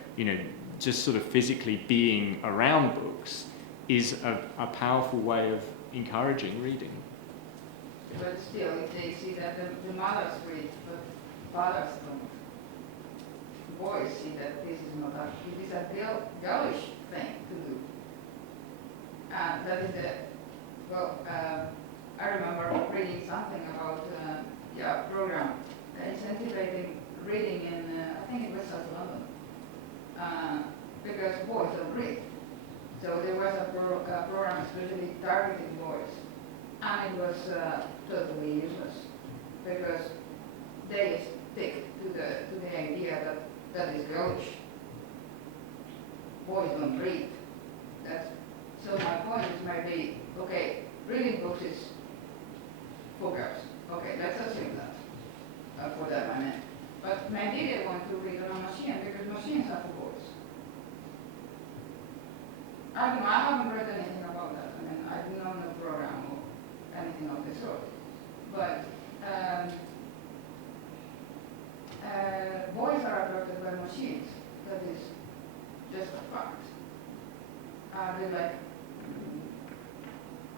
just sort of physically being around books is a powerful way of encouraging reading. But still, if they see that the mothers read, but fathers don't. Boys see that this is not it is a girlish thing to do. That is I remember reading something about a program incentivizing reading in, I think it was South London, because boys don't read. So there was a program especially targeting boys, and it was totally useless because they stick to the idea that is girlish. Boys don't read. So my point is maybe, okay, reading books is for girls. Okay, let's assume that for that I meant. But maybe they want to read on a machine because machines are for boys. I don't know, I haven't read anything about that. I mean, I do not know the program or anything of the sort. But boys are attracted by machines. That is just a fact. They like,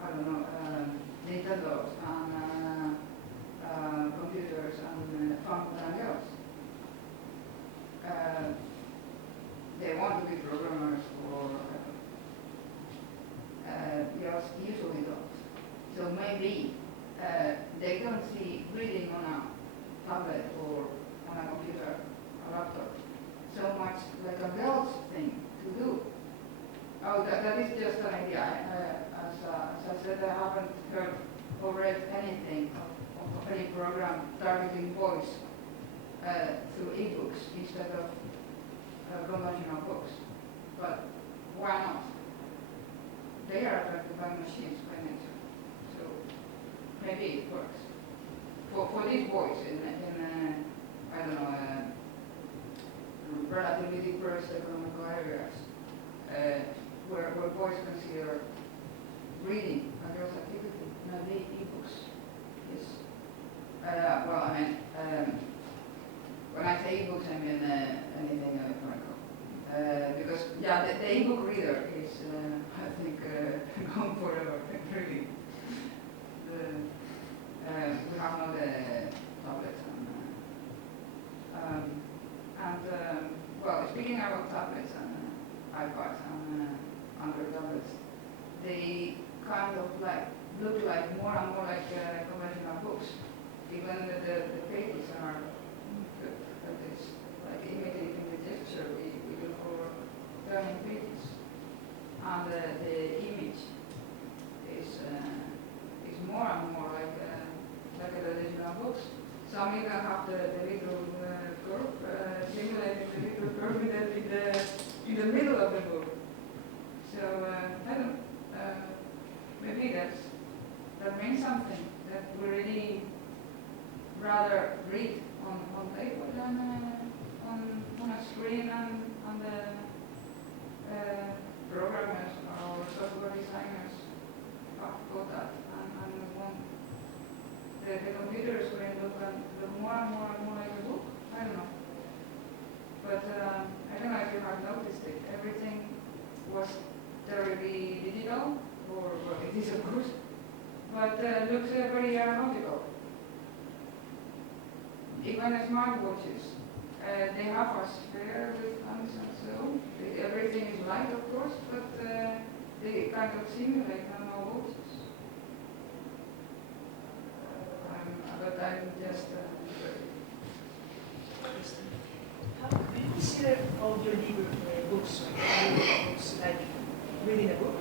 I don't know, Nintendo and computers and fun and girls. They want to be programmers or girls usually don't. So maybe they don't see reading on a tablet or on a computer, a laptop, so much like a girl's thing to do. Oh, that is just an idea. As I said, I haven't heard or read anything of any program targeting boys through e-books instead of conventional books. But why not? They are attracted by machines by nature. So maybe it works. For these boys in I don't know, relatively depressed economical areas, where boys consider reading a girl's activity, maybe e-books is, well, I mean, when I say e-books, I mean anything electronic. Because, yeah, the e-book reader is, I think, gone forever, really. We have now the tablets well, speaking about tablets and iPads and Android tablets, they kind of like look like more and more like conventional books. Even the pages are good, like imitating the gesture we do for turning pages, and the image is more and more like the traditional books. Some even have the little curve, simulating the little curve in the middle of the book. So I don't know, maybe that means something, that we really rather read on paper than on a screen, and the programmers or software designers have got that and want the computers will look more and more like a book. I don't know. But I don't know if you have noticed it. Everything was terribly digital, or it is of course, but looks very aeronautical. Even smartwatches, they have a sphere with hands and so. Everything is light, of course, but they kind of simulate normal watches. just. How do you consider audio books, like reading a book?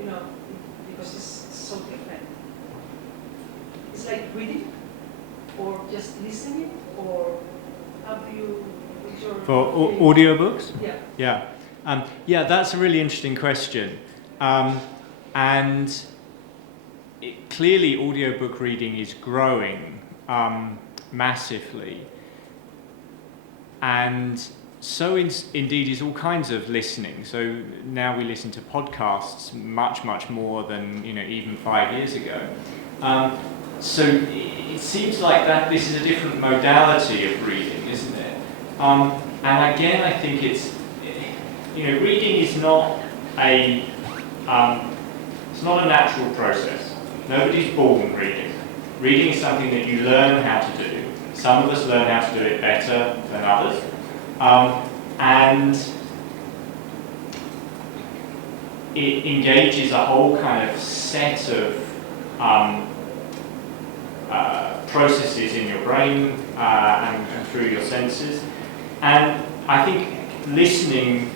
You know, because it's so different. It's like reading, or just listening, or how do you? For audiobooks? Yeah. Yeah. Yeah, that's a really interesting question. And clearly audiobook reading is growing massively. And so indeed is all kinds of listening. So now we listen to podcasts much, much more than even 5 years ago. So it seems like that this is a different modality of reading, isn't it? And again, I think it's reading is not a it's not a natural process. Nobody's born reading. Reading is something that you learn how to do. Some of us learn how to do it better than others. And it engages a whole kind of set of processes in your brain and through your senses. And I think listening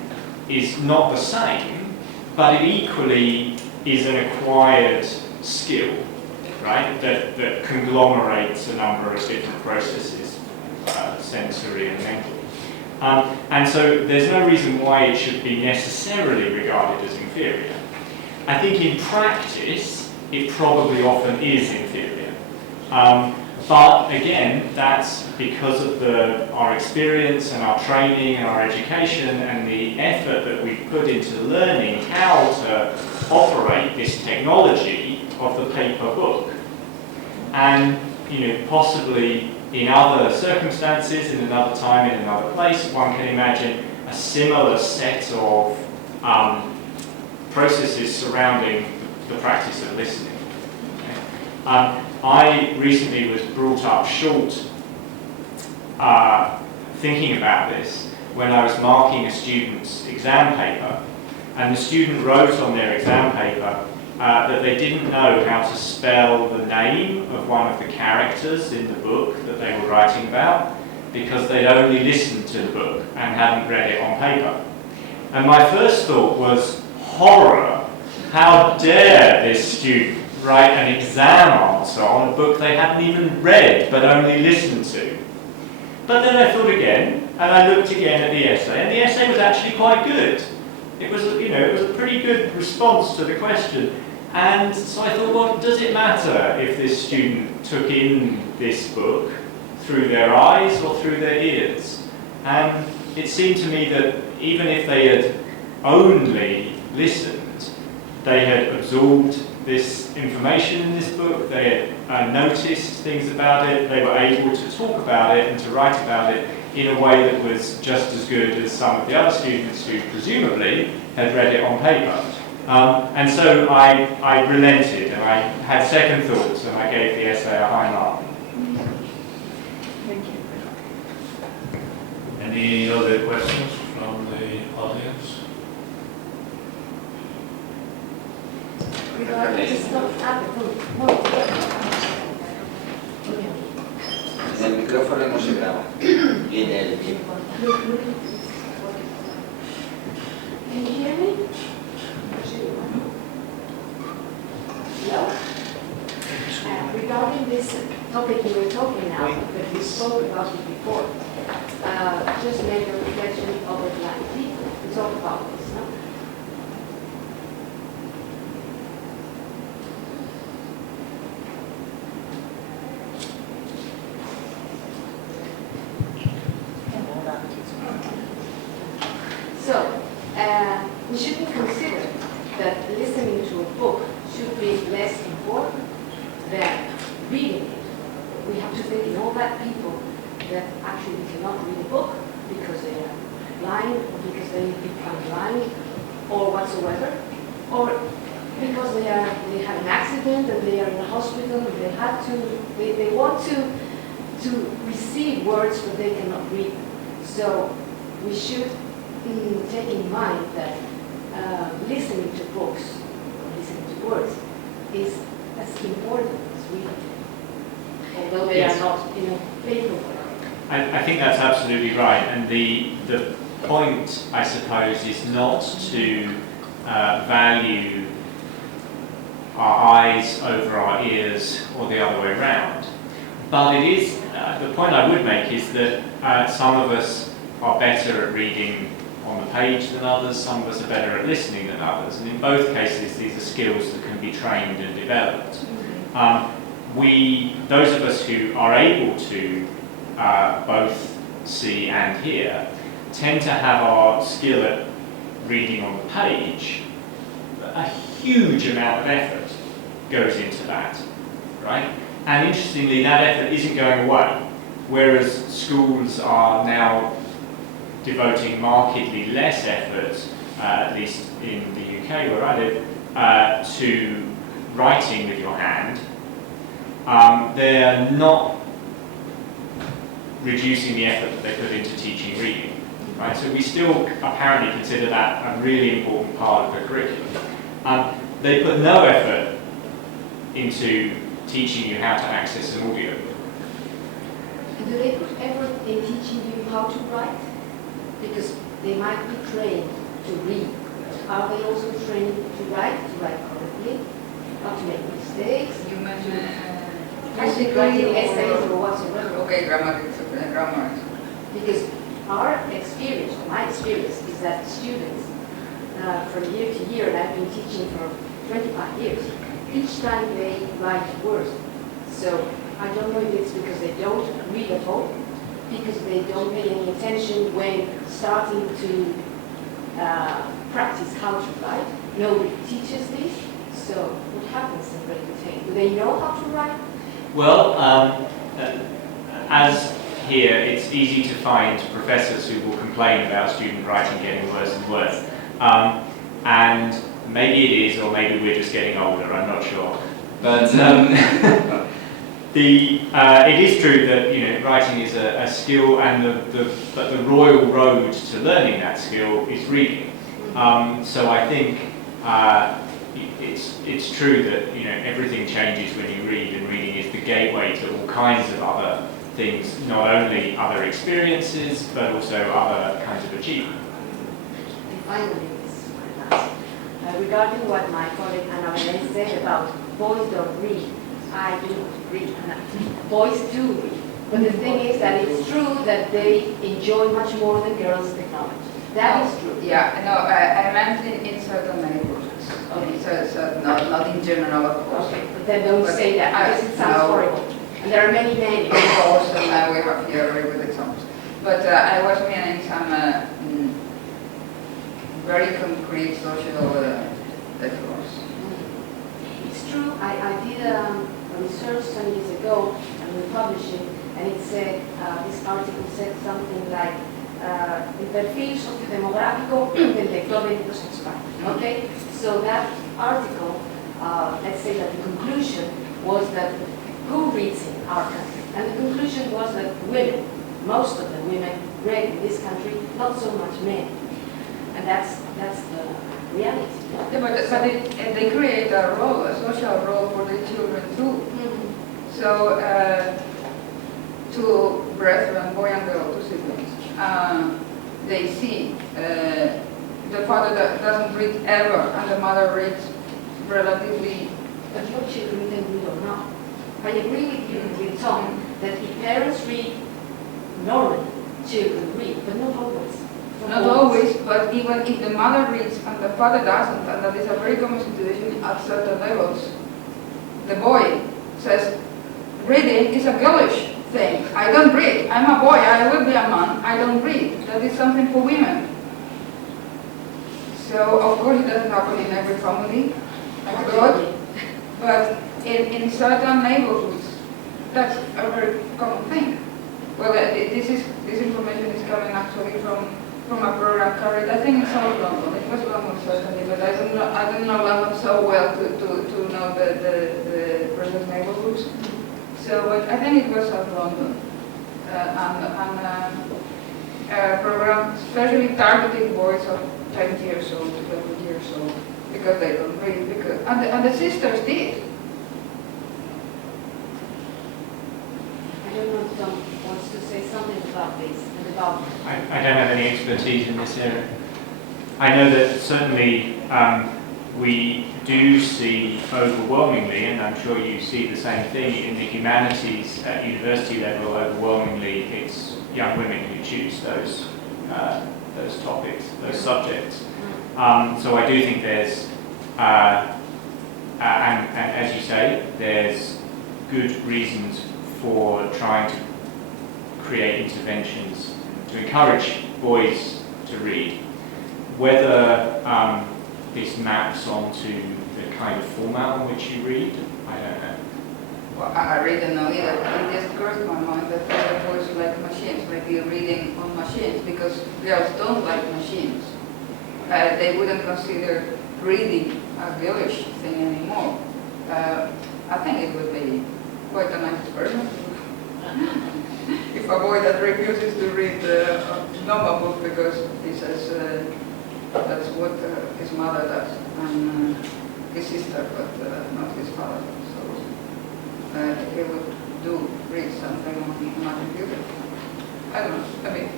is not the same, but it equally is an acquired skill, right? That conglomerates a number of different processes, sensory and mental. And so there's no reason why it should be necessarily regarded as inferior. I think in practice, it probably often is inferior. But again, that's because of our experience and our training and our education and the effort that we've put into learning how to operate this technology of the paper book. And possibly in other circumstances, in another time, in another place, one can imagine a similar set of processes surrounding the practice of listening. Okay? I recently was brought up short thinking about this when I was marking a student's exam paper, and the student wrote on their exam paper that they didn't know how to spell the name of one of the characters in the book that they were writing about because they'd only listened to the book and hadn't read it on paper. And my first thought was horror. How dare this student write an exam answer on a book they hadn't even read but only listened to? But then I thought again, and I looked again at the essay, and the essay was actually quite good. It was, it was a pretty good response to the question. And so I thought, well, does it matter if this student took in this book through their eyes or through their ears? And it seemed to me that even if they had only listened, they had absorbed this information in this book, they had noticed things about it, they were able to talk about it and to write about it in a way that was just as good as some of the other students who presumably had read it on paper. And so I relented and I had second thoughts and I gave the essay a high mark. Thank you. Any other questions from the audience? En el micrófono no se graba. Viene el tiempo. Can you hear me? Hello? Regarding this topic you were talking now, but we spoke about it before, just make a reflection of it lightly to talk about this, no? So, we shouldn't consider that listening to a book should be less important than reading it. We have to think in all that people that actually cannot read a book because they are blind, or because they become blind, or whatsoever, or because they had an accident and they are in a hospital and they want to receive words but they cannot read. So we should take in mind that listening to books, or listening to words, is as important as reading. they Yes. are not in a paperwork. I think that's absolutely right, and the point, I suppose, is not to value our eyes over our ears or the other way around, but it is, the point I would make is that some of us are better at reading on the page than others, some of us are better at listening than others, and in both cases these are skills that can be trained and developed. Those of us who are able to both see and hear tend to have our skill at reading on the page. A huge amount of effort goes into that, right? And interestingly, that effort isn't going away, whereas schools are now devoting markedly less effort, at least in the UK where I live, to writing with your hand. They're not reducing the effort that they put into teaching reading, right? So we still apparently consider that a really important part of the curriculum. They put no effort into teaching you how to access an audiobook. And do they put effort in teaching you how to write? Because they might be trained to read. Are they also trained to write correctly, not to make mistakes? You mentioned Writing essays or whatsoever. Okay, grammar. Because our experience, or my experience, is that students, from year to year, and I've been teaching for 25 years, each time they write worse. So I don't know if it's because they don't read at all, because they don't pay any attention when starting to practice how to write. Nobody teaches this. So what happens in grade 10? Do they know how to write? Well, as here, it's easy to find professors who will complain about student writing getting worse and worse. And maybe it is, or maybe we're just getting older, I'm not sure. But it is true that writing is a skill, and but the royal road to learning that skill is reading. So I think it's true that everything changes when you read, and reading is the gateway to all kinds of other things, not only other experiences but also other kinds of achievement. And finally, regarding what my colleague Anna Belén said about boys don't read, I do not read. Boys do read. But the thing is that it's true that they enjoy much more than girls technology. That is true. Yeah, no, I meant in certain neighborhoods. Okay. So not in general, of course. Okay, but then don't say that, because it sounds horrible. And there are many. Of course, and now we have here very good examples. But I was meaning some very concrete social efforts. It's true. I did a research some years ago, and we published it, and it said, this article said something like, el perfil sociodemográfico del lector de libros en España. Okay? So that article, let's say that the conclusion was that who reads in our country? And the conclusion was that women, most of the women read in this country, not so much men. And that's the reality. Yeah, but they create a role, a social role for the children too. Mm-hmm. So, two brethren, boy and girl, two siblings, they see the father doesn't read ever, and the mother reads relatively. But your children can read or not. I agree with you, with Tom, that if parents read, normally children read, but not always. Not always, but even if the mother reads and the father doesn't, and that is a very common situation at certain levels, the boy says, reading is a girlish thing. I don't read. I'm a boy. I will be a man. I don't read. That is something for women. So, of course, it doesn't happen in every family. Thank God. But in certain neighborhoods, that's a very common thing. Well, this information is coming actually from a program carried, I think, in South London. It was London certainly, but I don't know London so well to know the present neighborhoods. So, but I think it was South London, and a program especially targeting boys of 10 years old, 11 years old, because they don't read. And the sisters did. Tom wants to say something about this and about. I don't have any expertise in this area. I know that certainly we do see overwhelmingly, and I'm sure you see the same thing in the humanities at university level, overwhelmingly it's young women who choose those topics, those subjects. So I do think there's, and as you say, there's good reasons for trying to create interventions to encourage boys to read. Whether this maps onto the kind of format in which you read, I don't know. Well, I really don't know either. It just occurs to my mind that boys like machines, like you're reading on machines, because girls don't like machines. They wouldn't consider reading a girlish thing anymore. I think it would be quite a nice experiment. If a boy that refuses to read a normal book because he says that's what his mother does, and his sister, but not his father. So he would read something on my computer. I don't know, I mean.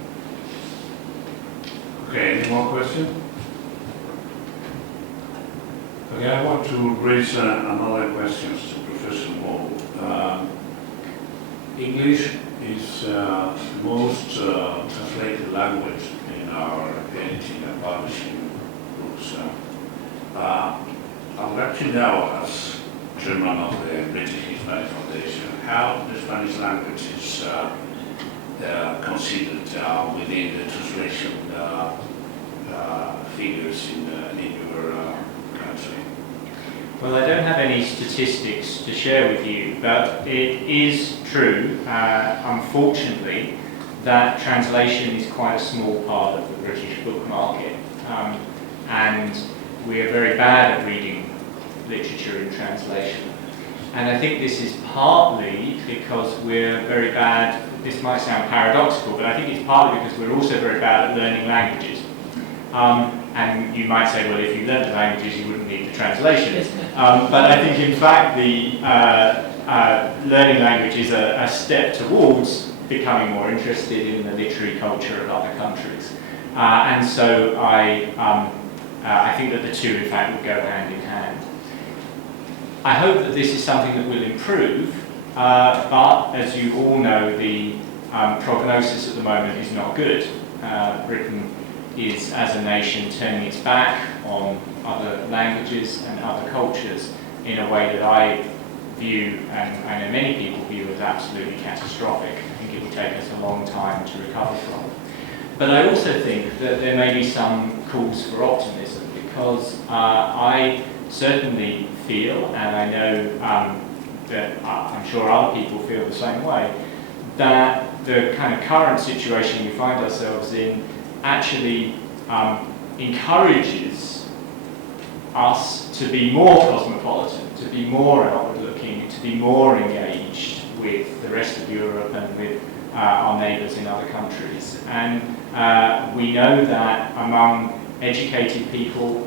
Okay, any more questions? Okay, I want to raise another question to Professor Moe. English is the most translated language in our editing and publishing books. I would like to know, as chairman of the British Hispanic Foundation, how the Spanish language is considered within the translation figures in your country. Well, I don't have any statistics to share with you, but it is true, unfortunately, that translation is quite a small part of the British book market. And we're very bad at reading literature in translation. And I think this is partly because we're very bad, this might sound paradoxical, but I think it's partly because we're also very bad at learning languages. And you might say, well, if you learned the languages, you wouldn't need the translation. But I think, in fact, the learning language is a step towards becoming more interested in the literary culture of other countries. And so I think that the two, in fact, would go hand in hand. I hope that this is something that will improve, but as you all know, the prognosis at the moment is not good. Britain is, as a nation, turning its back on other languages and other cultures in a way that I view, and I know many people view, as absolutely catastrophic. I think it will take us a long time to recover from. But I also think that there may be some cause for optimism, because I certainly feel, and I know that I'm sure other people feel the same way, that the kind of current situation we find ourselves in actually encourages us to be more cosmopolitan, to be more outward-looking, to be more engaged with the rest of Europe and with our neighbours in other countries. And we know that among educated people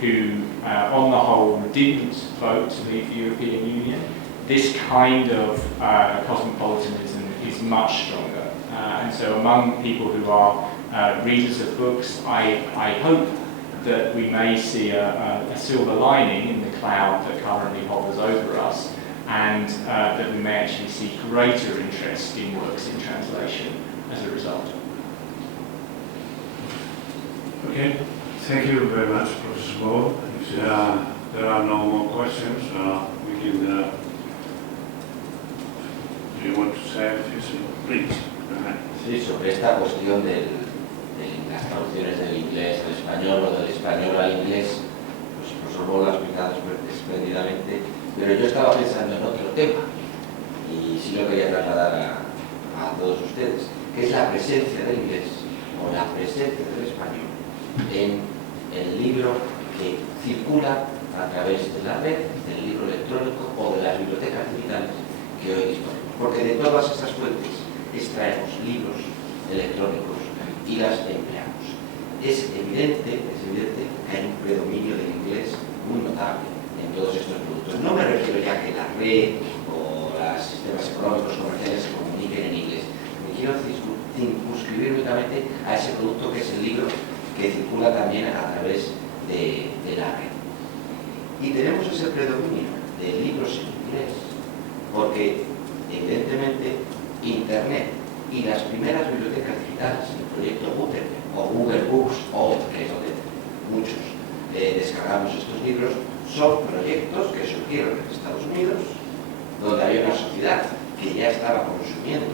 who, on the whole, didn't vote to leave the European Union, this kind of cosmopolitanism is much stronger. And so among people who are readers of books, I hope that we may see a silver lining in the cloud that currently hovers over us, and that we may actually see greater interest in works in translation as a result. Okay, thank you very much, Professor Moe. If there are no more questions, we can... do you want to say a few things? Please, go ahead. Sí, sobre esta cuestión de las traducciones del inglés al español o del español al inglés, pues el profesor Moe lo ha explicado espléndidamente, pero yo estaba pensando en otro tema, y sí lo quería trasladar a todos ustedes, que es la presencia del inglés o la presencia del español en el libro que circula a través de la red, del libro electrónico o de las bibliotecas digitales que hoy disponemos. Porque de todas estas fuentes extraemos libros electrónicos y las empleamos. Es evidente que hay un predominio del inglés muy notable en todos estos productos. No me refiero ya que la red o los sistemas económicos comerciales como a ese producto que es el libro, que circula también a través de la red. Y tenemos ese predominio de libros en inglés, porque evidentemente Internet y las primeras bibliotecas digitales, el proyecto Gutenberg o Google Books, o que es donde muchos descargamos estos libros, son proyectos que surgieron en Estados Unidos, donde había una sociedad que ya estaba consumiendo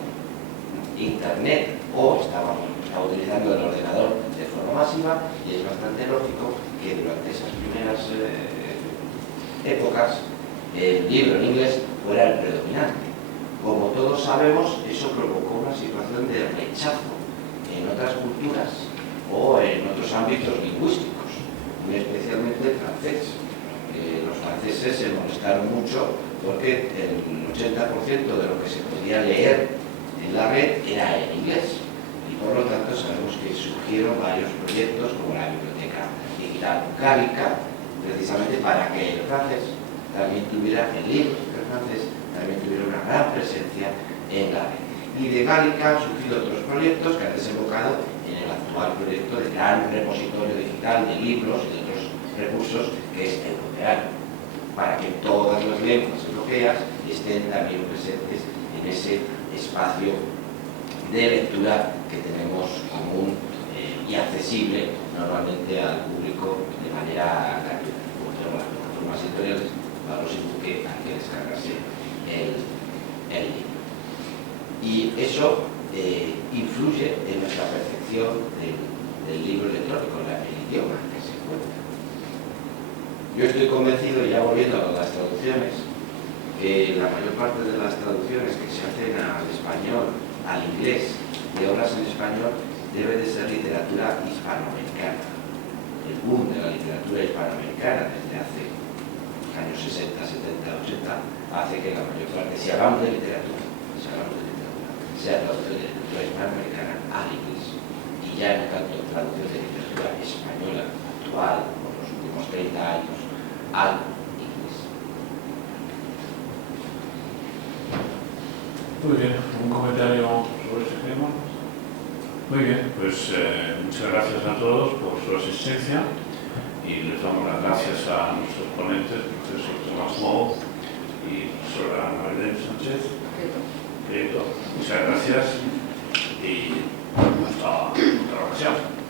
Internet o estaba utilizando el ordenador de forma masiva, y es bastante lógico que durante esas primeras épocas el libro en inglés fuera el predominante. Como todos sabemos, eso provocó una situación de rechazo en otras culturas o en otros ámbitos lingüísticos, muy especialmente el francés. Los franceses se molestaron mucho porque el 80% de lo que se podía leer en la red era en inglés, y por lo tanto sabemos que surgieron varios proyectos como la Biblioteca Digital Gálica, precisamente para que el francés también tuviera, el libro del francés también tuviera una gran presencia en la red. Y de Gálica han surgido otros proyectos que han desembocado en el actual proyecto de gran repositorio digital de libros y de otros recursos, que es editorial, para que todas las lenguas europeas estén también presentes en ese espacio de lectura que tenemos común y accesible normalmente al público de manera gratuita. Como tenemos las plataformas editoriales, para los que hay que descargarse el libro. Y eso influye en nuestra percepción del libro electrónico, el idioma en que se encuentra. Yo estoy convencido, ya volviendo a las traducciones, que la mayor parte de las traducciones que se hacen al español, al inglés, de obras en español, debe de ser literatura hispanoamericana. El boom de la literatura hispanoamericana desde hace los años 60, 70, 80, hace que la mayor parte, si hablamos de literatura, sea traducción de literatura hispanoamericana al inglés. Y ya no tanto traducción de literatura española actual, por los últimos 30 años, al inglés. Muy bien, ¿un comentario sobre ese tema? Muy bien, pues muchas gracias a todos por su asistencia, y les damos las gracias a nuestros ponentes, el profesor Tomás Mou y profesora Belén Sánchez. Muchas gracias y hasta otra ocasión.